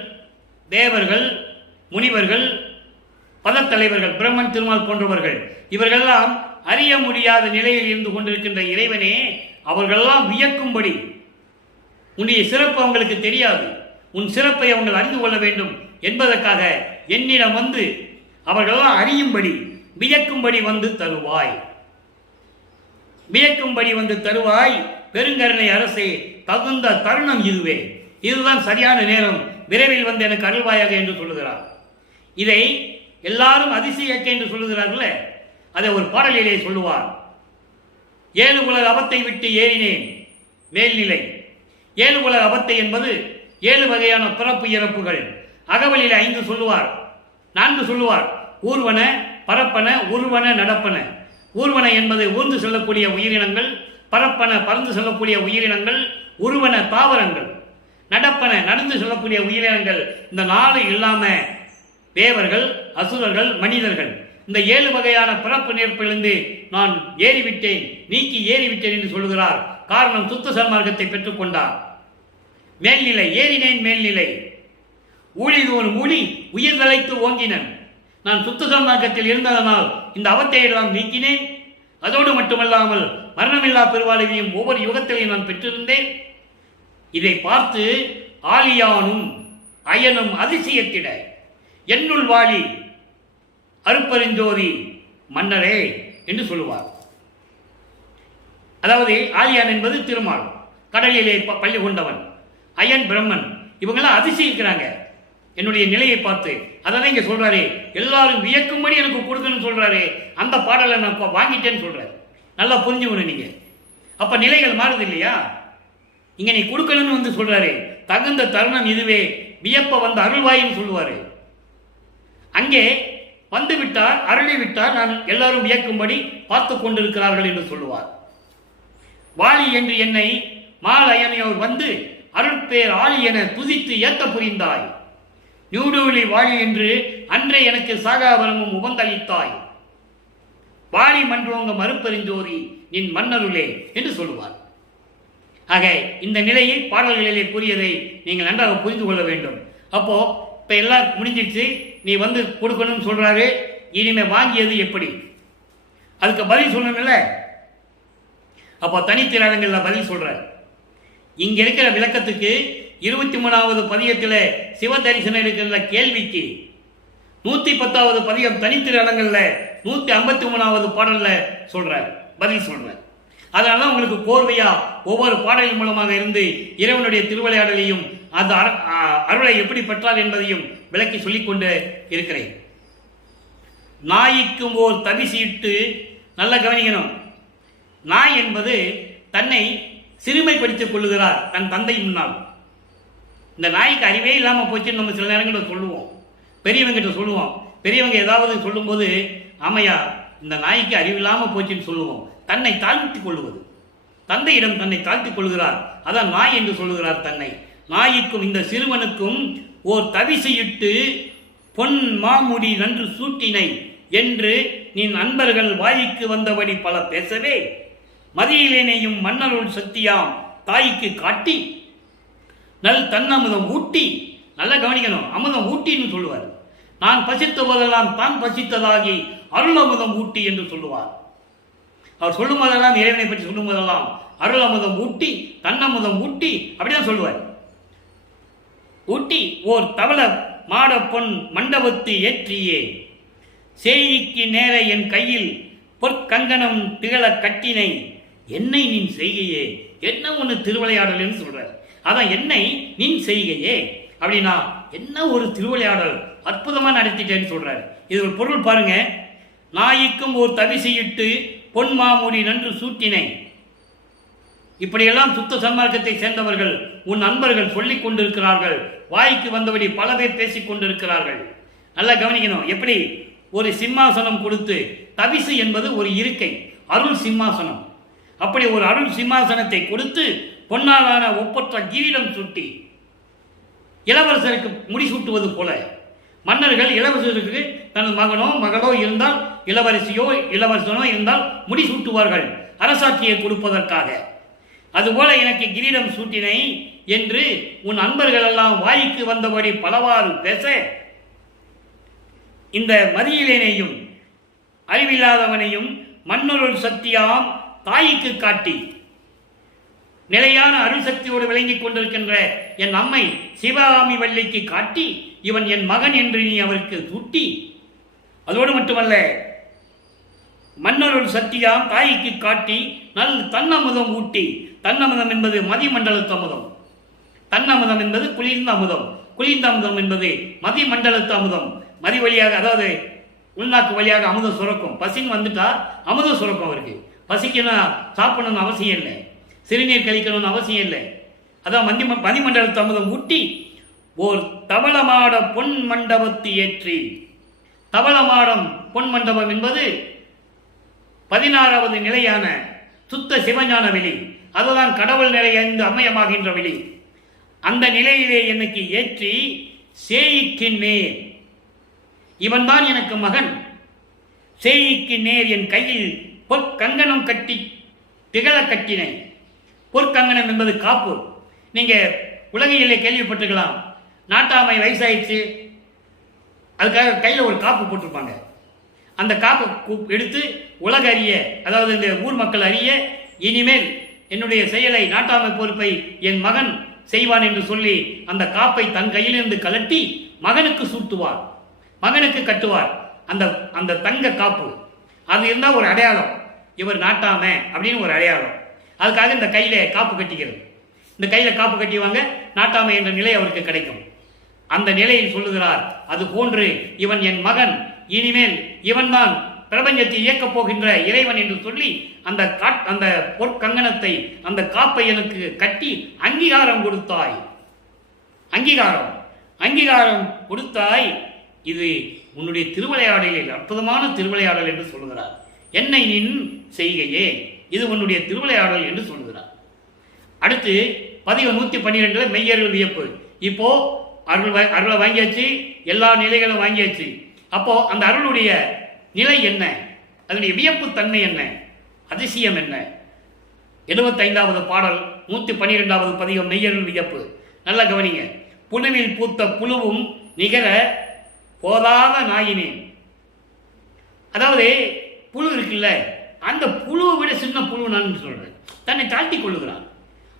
முனிவர்கள், பதத்தலைவர்கள், பிரம்மன், திருமால் போன்றவர்கள், இவர்களெல்லாம் அறிய முடியாத நிலையில் இருந்து கொண்டிருக்கின்ற இறைவனே, அவர்களெல்லாம் வியக்கும்படி உன்னுடைய சிறப்பு அவங்களுக்கு தெரியாது, உன் சிறப்பை அவங்கள் அறிந்து கொள்ள வேண்டும் என்பதற்காக என்னிடம் வந்து அவர்களெல்லாம் அறியும்படி வியக்கும்படி வந்து தருவாய், வியக்கும்படி வந்து தருவாய். பெருங்கருணை அரசே, தகுந்த தருணம் இதுவே, இதுதான் சரியான நேரம், விரைவில் வந்து எனக்கு அருள்வாயாக என்று சொல்லுகிறார். இதை எல்லாரும் அதிசயக்க என்று சொல்லுகிறார்களே, அதை ஒரு பாடலிலே சொல்லுவார். 7 உலக அவத்தை விட்டு ஏறினேன் மேல்நிலை. 7 உலக அவத்தை என்பது 7 வகையான பிறப்பு இறப்புகள். அகவலில் 5 சொல்லுவார், 4 சொல்லுவார். ஊர்வன, பரப்பன, உருவன, நடப்பன. ஊர்வன என்பது ஊர்ந்து செல்லக்கூடிய உயிரினங்கள், பரப்பன பறந்து செல்லக்கூடிய உயிரினங்கள், உருவன தாவரங்கள், நடப்பன நடந்து செல்லக்கூடிய உயிரினங்கள். இந்த 4 இல்லாம தேவர்கள், அசுரர்கள், மனிதர்கள், இந்த 7 வகையான பிறப்பு நேர்ப்பிலிருந்து நான் ஏறிவிட்டேன், நீக்கி ஏறிவிட்டேன் என்று சொல்லுகிறார். காரணம், சுத்த சன்மார்க்கத்தை பெற்றுக்கொண்டார். மேல்நிலை, ஏறினேன் மேல்நிலை. ஊழிதோறும் ஊழி உயிர் தலைத்து ஓங்கினன். நான் சுத்த சன்மார்க்கத்தில் இருந்ததனால் இந்த அவத்தை எல்லாம் நீக்கினேன். அதோடு மட்டுமல்லாமல் மரணமில்லா பெருவாழ்வையும் ஒவ்வொரு யுகத்திலையும் நான் பெற்றிருந்தேன். இதை பார்த்து ஆலியானும் அயனும் அதிசயத்திட, என்னுள் வாழி அருப்பெருஞ்சோதி மன்னரே என்று சொல்லுவார். அதாவது ஆலியான் என்பது திருமால், கடலிலே பள்ளி கொண்டவன். அயன் பிரம்மன், இவங்கெல்லாம் அதிசயிக்கிறாங்க என்னுடைய நிலையை பார்த்து. அதான் இங்க சொல்றாரு, எல்லாரும் வியக்கும்படி எனக்கு கொடுக்கணும்னு சொல்றாரு. அந்த பாடலை நான் வாங்கிட்டேன்னு சொல்றாரு. நல்லா புரிஞ்சுக்கணும் நீங்க. அப்ப நிலைகள் மாறுது இல்லையா? இங்க நீ கொடுக்கணும்னு வந்து சொல்றாரு. தகுந்த தருணம் இதுவே, வியப்ப வந்து அருள்வாயின்னு சொல்லுவாரு. அங்கே வந்து விட்டார், அருளி விட்டார், நான் எல்லாரும் வியக்கும்படி பார்த்து கொண்டிருக்கிறார்கள் என்று சொல்லுவார். வாலி என்று என்னை மால் அயனையோர் வந்து அருட்பேர் ஆளி என துதித்து ஏத்த புரிந்தாய். நியூடூலி வாழி என்று அன்றே எனக்கு சாகாவரமும் உபந்தளித்தாய். வாழி மன்றோங்க மறுப்பெருஞ்சோதி நின் மன்னருளே என்று சொல்லுவார். ஆக இந்த நிலையை பாடல்களிலே கூறியதை நீங்கள் நன்றாக புரிந்து கொள்ள வேண்டும். அப்போ இப்ப எல்லாம் முடிஞ்சிச்சு, நீ வந்து கொடுக்கணும்னு சொல்றாரு. இனிமே வாங்கியது எப்படி, அதுக்கு பதில் சொல்லணும்ல. அப்போ தனித்திராளங்கள்ல பதில் சொல்ற. இங்க இருக்கிற விளக்கத்துக்கு 23வது பதியத்தில் சிவ தரிசனம் இருக்கிற கேள்விக்கு 110வது பதியம் தனித்திராளங்கள்ல 153வது பாடல்ல சொல்ற பதில் சொல்ற. அதனால உங்களுக்கு கோர்வையா ஒவ்வொரு பாடலின் மூலமாக இருந்து இறைவனுடைய திருவிளையாடலையும் அந்த அருளை எப்படி பெற்றார் என்பதையும் விளக்கி சொல்லிக்கொண்டு இருக்கிறேன். நாய்க்கும் ஓர் தவிசிட்டு, நல்ல கவனிக்கணும். நாய் என்பது தன்னை சிறுமைப்படுத்திக் கொள்ளுகிறார் தன் தந்தை முன்னால். இந்த நாய்க்கு அறிவே இல்லாமல் போச்சுன்னு நம்ம சில நேரங்களில் சொல்லுவோம், பெரியவங்கிட்ட சொல்லுவோம். பெரியவங்க ஏதாவது சொல்லும்போது, ஆமையா இந்த நாய்க்கு அறிவில்லாமல் போச்சுன்னு சொல்லுவோம். தன்னை தாழ்த்திக் கொள்வது, தந்தையிடம் தன்னை தாழ்த்திக் கொள்கிறார். அதான் நாய் என்று சொல்லுகிறார் தன்னை. நாய்க்கும் இந்த சிறுவனுக்கும் ஓர் தவிசையிட்டு பொன் மாமுடி நன்று சூட்டினை என்று நீ நண்பர்கள் வாய்க்கு வந்தபடி பல பேசவே, மதியிலேனையும் மன்னருள் சக்தியாம் தாய்க்கு காட்டி நல் தன்னமுதம் ஊட்டி. நல்லா கவனிக்கணும், அமுதம் ஊட்டின்னு சொல்லுவார். நான் பசித்த போதெல்லாம் தான் பசித்ததாகி அருள் அமுதம் ஊட்டி என்று சொல்லுவார். அவர் சொல்லும் போதெல்லாம், இறைவனை பற்றி சொல்லும் போதெல்லாம் அருள் அமுதம் ஊட்டி, தன்னமுதம் ஊட்டி அப்படிதான் சொல்லுவார். ஊட்டி ஓர் தவள மாட பொன் மண்டபத்து ஏற்றியே, செய்திக்கு நேர என் கையில் பொற்கங்கணம் திகழ கட்டினை, என்னை நின் செய்கையே. என்ன ஒன்று திருவிளையாடல்னு சொல்றார். அதான் என்னை நின் செய்கையே அப்படின்னா என்ன ஒரு திருவிளையாடல், அற்புதமா நடத்திட்டேன்னு சொல்றாரு. இது ஒரு பொருள் பாருங்க. நாய்க்கும் ஒரு தவிசையிட்டு பொன் மாமுடி நன்று சூட்டினை. இப்படியெல்லாம் சுத்த சன்மார்க்கத்தை சேர்ந்தவர்கள் உன் நண்பர்கள் சொல்லிக் கொண்டிருக்கிறார்கள். வாய்க்கு வந்தபடி பல பேர் பேசிக் கொண்டிருக்கிறார்கள். நல்லா கவனிக்கணும். எப்படி ஒரு சிம்மாசனம் கொடுத்து, தவிசு என்பது ஒரு இருக்கை, அருள் சிம்மாசனம். அப்படி ஒரு அருள் சிம்மாசனத்தை கொடுத்து பொன்னாலான ஒப்பற்ற கிரீடம் சுட்டி இளவரசருக்கு முடிசூட்டுவது போல மன்னர்கள் இளவரசருக்கு தனது மகனோ மகளோ இருந்தால், இளவரசியோ இளவரசனோ இருந்தால் முடிசூட்டுவார்கள் அரசாட்சியை கொடுப்பதற்காக. அதுபோல எனக்கு கிரீடம் சூட்டினை என்று உன் அன்பர்கள் எல்லாம் வாய்க்கு வந்தபடி பலவாறு பேச, இந்த மதியிலேனையும் அறிவில்லாதவனையும் மன்னருள் சக்தியாம் தாய்க்கு காட்டி நிலையான அருள் சக்தியோடு விளங்கிக் கொண்டிருக்கின்ற என் அம்மை சிவகாமி வள்ளிக்கு காட்டி, இவன் என் மகன் என்று நீ அவருக்கு சூட்டி, அதோடு மட்டுமல்ல மன்னருள் சக்தியாம் தாய்க்கு காட்டி நல் தன்னமுதம் ஊட்டி. தன்னமுதம் என்பது மதிமண்டலத்து அமுதம், தன்னமுதம் என்பது குளிர்ந்த அமுதம், குளிர்ந்த அமுதம் என்பது மதிமண்டலத்து அமுதம். மதி வழியாக, அதாவது உள்நாக்கு வழியாக அமுதம் சுரக்கும். பசின்னு வந்துட்டா அமுதம் சுரக்கும். அவருக்கு பசிக்கணும் சாப்பிடணும்னு அவசியம் இல்லை, சிறுநீர் கழிக்கணும்னு அவசியம் இல்லை. அதான் மதிமண்டலத்து அமுதம் ஊட்டி ஓர் தவளமாட பொன் மண்டபத்து ஏற்றி. தவளமாடம் பொன் மண்டபம் என்பது 16வது நிலையான சுத்த சிவஞான வெளி. அதுதான் கடவுள் நிலையந்து அம்மயமாகின்ற வெளி. அந்த நிலையிலே எனக்கு ஏற்றி சேய்க்கு நேர், இவன்தான் எனக்கு மகன். சேய்க்கு நேர் என் கையில் பொற்கங்கணம் கட்டி திகழ கட்டினை. பொற்கங்கணம் என்பது காப்பு. நீங்க உலகிலே கேள்விப்பட்டிருக்கலாம். நாட்டாமை வயசாயிடுச்சு, அதுக்காக கையில் ஒரு காப்பு போட்டிருப்பாங்க. அந்த காப்பை எடுத்து உலக அறிய, அதாவது இந்த ஊர் மக்கள் அறிய, இனிமேல் என்னுடைய செயலை நாட்டாமை பொறுப்பை என் மகன் செய்வான் என்று சொல்லி அந்த காப்பை தன் கையிலிருந்து கலட்டி மகனுக்கு சூட்டுவார், மகனுக்கு கட்டுவார். அந்த அந்த தங்க காப்பு அது இருந்தால் ஒரு அடையாளம், இவர் நாட்டாமை அப்படின்னு ஒரு அடையாளம். அதுக்காக இந்த கையில காப்பு கட்டிக்கிறது. இந்த கையில காப்பு கட்டிவாங்க, நாட்டாமை என்ற நிலை அவருக்கு கிடைக்கும். அந்த நிலையில் சொல்லுகிறார், அது போன்று இவன் என் மகன், இனிமேல் இவன்தான் பிரபஞ்சத்தை இயக்கப் போகின்ற இறைவன் என்று சொல்லி அந்த பொற்கங்கணத்தை, அந்த காப்பை எனக்கு கட்டி அங்கீகாரம் கொடுத்தாய். அங்கீகாரம் கொடுத்தாய். இது உன்னுடைய திருவிளையாடலில் அற்புதமான திருவிளையாடல் என்று சொல்லுகிறார். என்னை நின் செய்கையே, இது உன்னுடைய திருவிளையாடல் என்று சொல்லுகிறார். அடுத்து பதிவு 112 மெய்யருள் வியப்பு. இப்போ அருளை வாங்கியாச்சு, எல்லா நிலைகளும் வாங்கியாச்சு. அப்போ அந்த அருளுடைய நிலை என்ன, அதனுடைய வியப்பு தன்மை என்ன, அதிசயம் என்ன? 75வது பாடல் 112வது பதிகம் மெய்யருள் வியப்பு. நல்லா கவனிங்க. புழுவில் பூத்த புழுவும் நிகர போதாத நாயினேன். அதாவது புழு இருக்குல்ல, அந்த புழுவை விட சின்ன புழு நான் சொல்றேன், தன்னை தாழ்த்தி கொள்ளுகிறான்.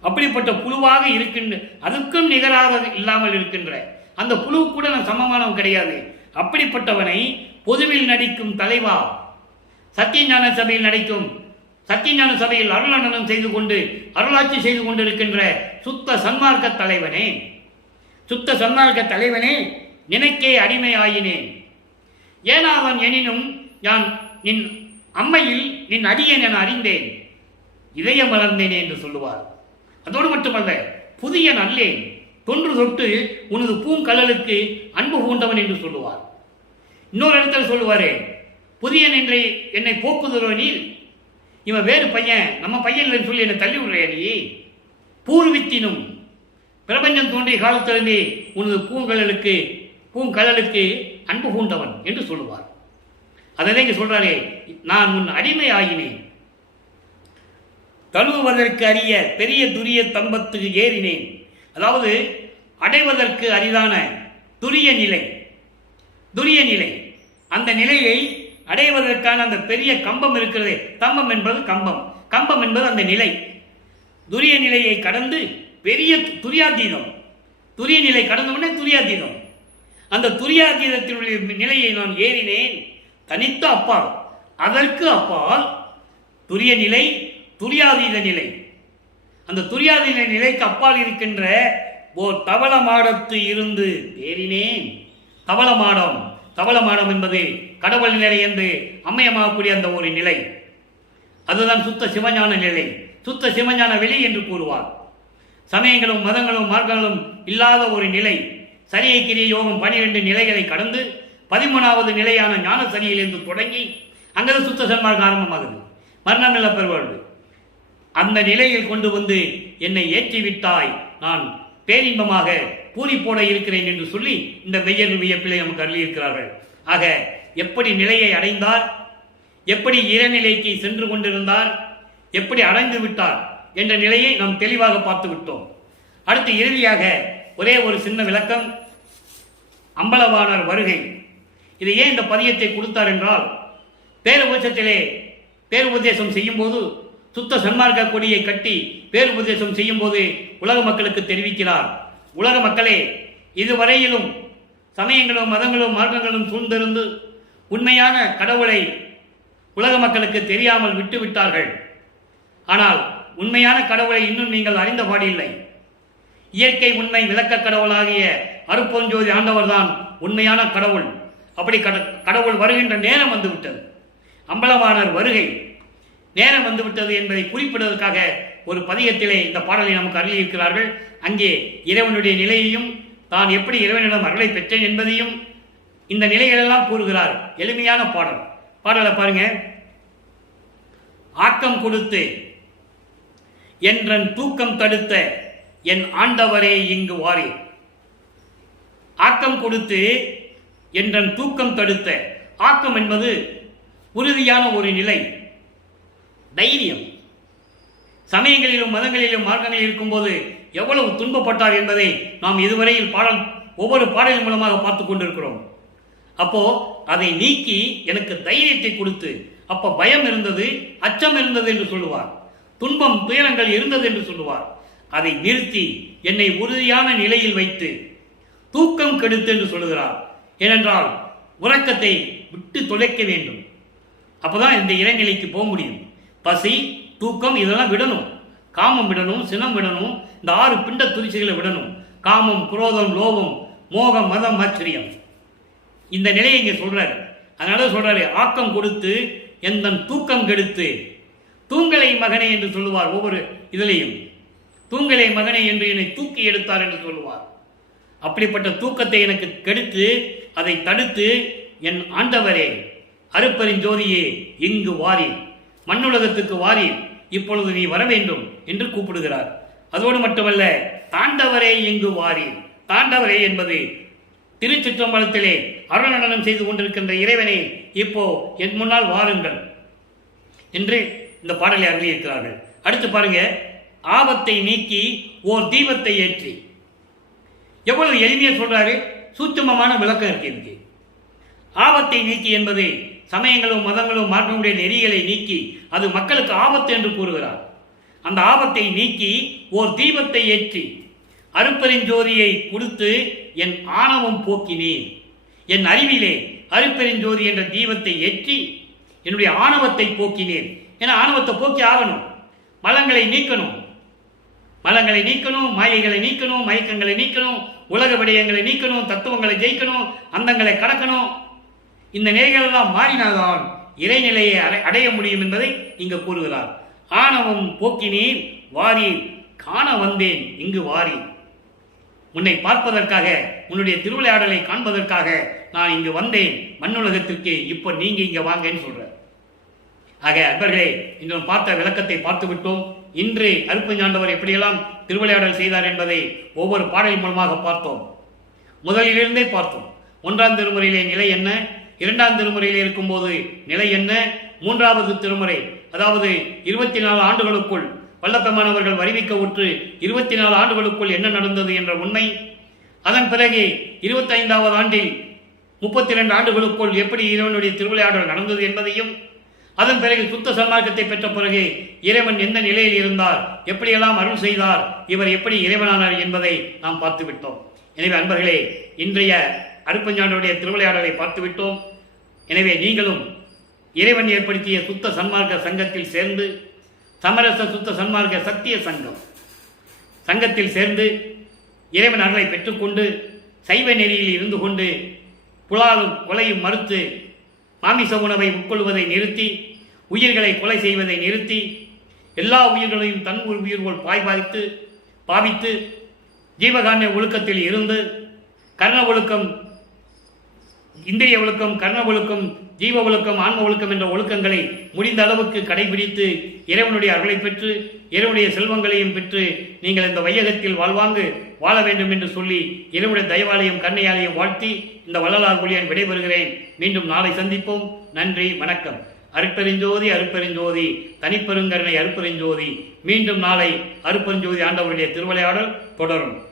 அப்படிப்பட்ட புழுவாக இருக்கின்ற, அதுக்கும் நிகராக இல்லாமல் இருக்கின்ற அந்த புழு கூட நான் சமமானவன் கிடையாது. அப்படிப்பட்டவனை பொதுவில் நடிக்கும் தலைவா, சத்தியஞான சபையில் நடிக்கும், சத்தியஞான சபையில் அருளனனம் செய்து கொண்டு அருளாட்சி செய்து கொண்டிருக்கின்ற சுத்த சன்மார்க்க தலைவனே, சுத்த சன்மார்க்க தலைவனே, நினைக்கே அடிமை ஆயினேன். ஏனாவன் எனினும் யான் நின் அம்மையில் நின் அடியேன் என அறிந்தேன், இதயம் மலர்ந்தேனே என்று சொல்லுவார். அதோடு மட்டுமல்ல, புதிய நல்லேன், தொன்று தொட்டு உனது பூங்கல்லலுக்கு அன்பு பூண்டவன் என்று சொல்லுவார். இன்னொரு இடத்துல சொல்லுவாரே, புதியன் என்றை என்னை போக்குதோ நீர், இவன் வேறு பையன், நம்ம பையன் இல்லைன்னு சொல்லி என்னை தள்ளி விடுறையா நீ. பூர்வித்தினும், பிரபஞ்சம் தோன்றிய காலத்திலிருந்தே உனது பூங்கல்லலுக்கு அன்பு பூண்டவன் என்று சொல்லுவார். அதை இங்க சொல்றாரே, நான் உன் அடிமை ஆகினேன், தழுவுவதற்கு அரிய பெரிய துரிய தம்பத்துக்கு ஏறினேன். அதாவது அடைவதற்கு அரிதான துரிய நிலை, அந்த நிலையை அடைவதற்கான அந்த பெரிய கம்பம் இருக்கிறதே, தம்பம் என்பது கம்பம் என்பது அந்த நிலை. துரிய நிலையை கடந்து பெரிய துரியாதீதம், துரிய நிலை கடந்தவுடனே துரியாதீதம், அந்த துரியாதீதத்தினுடைய நிலையை நான் ஏறினேன். தனித்த அப்பால், அதற்கு அப்பால் துரிய நிலை, துரியாதீத நிலை. அந்த துரியாதீத நிலைக்கு அப்பால் இருக்கின்ற ஓர் தவள மாடத்து இருந்து ஏறினேன். தவள மாடம் என்பது கடவுள் நிலை என்று அம்மையமாகக்கூடிய அந்த ஒரு நிலை. அதுதான் சுத்த சிவஞான நிலை, சுத்த சிவஞான வெளி என்று கூறுவார். சமயங்களும் மதங்களும் மார்க்கங்களும் இல்லாத ஒரு நிலை. சரியை கிரிய யோகம் 12 நிலைகளை கடந்து 13வது நிலையான ஞான சரியிலிருந்து தொடங்கி அங்கே சுத்த சன்மார்க்கம் ஆரம்பமாகுது. மரணமில்ல பெறுவார்கள். அந்த நிலையில் கொண்டு வந்து என்னை ஏற்றிவிட்டாய், நான் பேரின்பமாக பூரி போட இருக்கிறேன் என்று சொல்லி இந்த மெய்யர் வியப்பிலை நமக்கு அருளியிருக்கிறார்கள். ஆக எப்படி நிலையை அடைந்தார், எப்படி இறைநிலைக்கு சென்று கொண்டிருந்தார், எப்படி அடைந்து விட்டார் என்ற நிலையை நாம் தெளிவாக பார்த்து விட்டோம். அடுத்து இறுதியாக ஒரே ஒரு சின்ன விளக்கம். அம்பலவாணர் வருகை. இது ஏன் இந்த பதியத்தை கொடுத்தார் என்றால், பேருபட்சத்திலே பேருபதேசம் செய்யும் போது சுத்த சன்மார்க்க கொடியை கட்டி பேருபதேசம் செய்யும் போது உலக மக்களுக்கு தெரிவிக்கிறார், உலக மக்களே, இதுவரையிலும் சமயங்களும் மதங்களும் மார்க்கங்களும் சூழ்ந்திருந்து உண்மையான கடவுளை உலக மக்களுக்கு தெரியாமல் விட்டுவிட்டார்கள். ஆனால் உண்மையான கடவுளை இன்னும் நீங்கள் அறிந்த பாடில்லை. இயற்கை உண்மை விளக்க கடவுளாகிய அருப்பொருஞ்சோதி ஆண்டவர் தான் உண்மையான கடவுள். அப்படி கடவுள் வருகின்ற நேரம் வந்துவிட்டது. அம்பலவாணர் வருகை நேரம் வந்துவிட்டது என்பதை குறிப்பிடுவதற்காக ஒரு பதியத்திலே இந்த பாடலை நமக்கு அருளியிருக்கிறார்கள். அங்கே இறைவனுடைய நிலையையும் தான் எப்படி இறைவனிடம் அருளை பெற்றேன் என்பதையும் இந்த நிலைகளெல்லாம் கூறுகிறார். எளிமையான பாடல். பாடலை பாருங்க. ஆக்கம் கொடுத்து என்றன் தூக்கம் தடுத்த என் ஆண்டவரே இங்கு வாரே. ஆக்கம் கொடுத்து என்றன் தூக்கம் தடுத்த. ஆக்கம் என்பது உறுதியான ஒரு நிலை, தைரியம். சமயங்களிலும் மதங்களிலும் மார்க்கங்களில் இருக்கும்போது எவ்வளவு துன்பப்பட்டார் என்பதை நாம் இதுவரையில் ஒவ்வொரு பாடலின் மூலமாக பார்த்து கொண்டிருக்கிறோம். அப்போ அதை நீக்கி எனக்கு தைரியத்தை கொடுத்து, அப்ப பயம் இருந்தது, அச்சம் இருந்தது என்று சொல்லுவார், துன்பம் துயரங்கள் இருந்தது என்று சொல்லுவார். அதை நிறுத்தி என்னை உறுதியான நிலையில் வைத்து தூக்கம் கெடுத்து என்று சொல்லுகிறார். ஏனென்றால் உறக்கத்தை விட்டு தொலைக்க வேண்டும். அப்பதான் இந்த இறைநிலைக்கு போக முடியும். பசி, தூக்கம் இதெல்லாம் விடணும். காமம் விடணும், சினம் விடணும், இந்த 6 பிண்ட துரிச்சிகளை விடணும். காமம், குரோதம், லோபம், மோகம், மதம், ஆச்சரியம். இந்த நிலையை இங்கே சொல்றாரு. அதனால சொல்றாரு, ஆக்கம் கொடுத்து எந்தன் தூக்கம் கெடுத்து. தூங்கலை மகனே என்று சொல்லுவார். ஒவ்வொரு இதிலையும் தூங்கலை மகனே என்று என்னை தூக்கி எடுத்தார் என்று சொல்லுவார். அப்படிப்பட்ட தூக்கத்தை எனக்கு கெடுத்து அதை தடுத்து என் ஆண்டவரே அருப்பெருஞ்சோதியே இங்கு வாரி, மண்ணுலகத்துக்கு வாரி, இப்பொழுது நீ வர வேண்டும் என்று கூப்பிடுகிறார். அதோடு மட்டுமல்ல, தாண்டவரே இங்கு வாரி. தாண்டவரே என்பது திருச்சிற்றம்பலத்திலே அருள் நடனம் செய்து கொண்டிருக்கின்ற இறைவனே, இப்போ என் முன்னால் வாருங்கள் என்று இந்த பாடலை அருளியிருக்கிறார்கள். அடுத்து பாருங்க, ஆபத்தை நீக்கி ஓர் தீபத்தை ஏற்றி. எவ்வளவு எளிமையா சொல்றாரு, சூட்சுமமான விளக்கம் இருக்கு. ஆபத்தை நீக்கி என்பது சமயங்களும் மதங்களும் மார்க்கங்களுடைய நெறிகளை நீக்கி அது மக்களுக்கு ஆபத்து என்று கூறுகிறார். அந்த ஆபத்தை நீக்கி ஓர் தீபத்தை ஏற்றி அருப்பெருஞ்சோதியை கொடுத்து என் ஆணவம் போக்கினேன். என் அறிவிலே அருப்பெருஞ்சோதி என்ற தீபத்தை ஏற்றி என்னுடைய ஆணவத்தை போக்கினேன். ஏன்னா ஆணவத்தை போக்கி ஆகணும், மலங்களை நீக்கணும், மலங்களை நீக்கணும், மாயைகளை நீக்கணும், மயக்கங்களை நீக்கணும், உலக விடயங்களை நீக்கணும், தத்துவங்களை ஜெயிக்கணும், அந்தங்களை கடக்கணும். இந்த நிலைகள் எல்லாம் மாறினால்தான் இறைநிலையை அடைய முடியும் என்பதை இங்கு கூறுகிறார். ஆணவம் போக்கினேன் வாரி, காண வந்தேன் இங்கு வாரி. உன்னை பார்ப்பதற்காக, உன்னுடைய திருவிளையாடலை காண்பதற்காக நான் இங்கு வந்தேன் மண்ணுலகத்திற்கு. இப்போ நீங்க இங்க வாங்கன்னு சொல்ற. ஆக அன்பர்களே, இன்று பார்த்த விளக்கத்தை பார்த்து விட்டோம். இன்று அருட்பெருஞ்சாண்டவர் எப்படியெல்லாம் திருவிளையாடல் செய்தார் என்பதை ஒவ்வொரு பாடலின் மூலமாக பார்த்தோம். முதலிலிருந்தே பார்த்தோம். 1ஆம் திருமுறையிலே நிலை என்ன, 2ஆம் திருமுறையிலே இருக்கும்போது நிலை என்ன, 3வது திருமுறை, அதாவது 24 ஆண்டுகளுக்குள் வல்லப்பெருமானவர்கள் வருவிக்க உற்று 24 ஆண்டுகளுக்குள் என்ன நடந்தது என்ற உண்மை, அதன் பிறகு 25வது ஆண்டில் 32 ஆண்டுகளுக்குள் எப்படி இறைவனுடைய திருவிளையாடல் நடந்தது என்பதையும், அதன் பிறகு சுத்த சன்மார்க்கத்தை பெற்ற பிறகு இறைவன் எந்த நிலையில் இருந்தார், எப்படியெல்லாம் அருள் செய்தார், இவர் எப்படி இறைவனானார் என்பதை நாம் பார்த்துவிட்டோம். எனவே அன்பர்களே, இன்றைய அருட்பெருஞ்சாண்டவருடைய திருவிளையாடலை பார்த்துவிட்டோம். எனவே நீங்களும் இறைவன் ஏற்படுத்திய சுத்த சன்மார்க்க சங்கத்தில் சேர்ந்து, சமரச சுத்த சன்மார்க்க சத்திய சங்கத்தில் சேர்ந்து இறைவன் அருளை பெற்றுக்கொண்டு சைவ நெறியில் இருந்து கொண்டு புலாலும் கொலையும் மறுத்து மாமிச உணவை உட்கொள்வதை நிறுத்தி உயிர்களை கொலை செய்வதை நிறுத்தி எல்லா உயிர்களையும் தன் உயிர் போல் பாவித்து ஜீவகாருண்ய ஒழுக்கத்தில் இருந்து கர்ண ஒழுக்கம், இந்திரிய ஒழுக்கம், கர்ண ஒழுக்கம், ஜீவ ஒழுக்கம், ஆன்ம ஒழுக்கம் என்ற ஒழுக்கங்களை முடிந்த அளவுக்கு கடைபிடித்து இறைவனுடைய அருளை பெற்று இறைவனுடைய செல்வங்களையும் பெற்று நீங்கள் இந்த வையகத்தில் வாழ்வாங்கு வாழ வேண்டும் என்று சொல்லி இறைவனுடைய தயவாலயம் கண்ணையாலையும் வாழ்த்தி இந்த வள்ளலார் ஒளியான் விடைபெறுகிறேன். மீண்டும் நாளை சந்திப்போம். நன்றி, வணக்கம். அருட்பெருஞ்சோதி அருட்பெருஞ்சோதி தனிப்பெருங்கருணை அருட்பெருஞ்சோதி. மீண்டும் நாளை அருட்பெருஞ்சோதி ஆண்டவருடைய திருவிளையாடல் தொடரும்.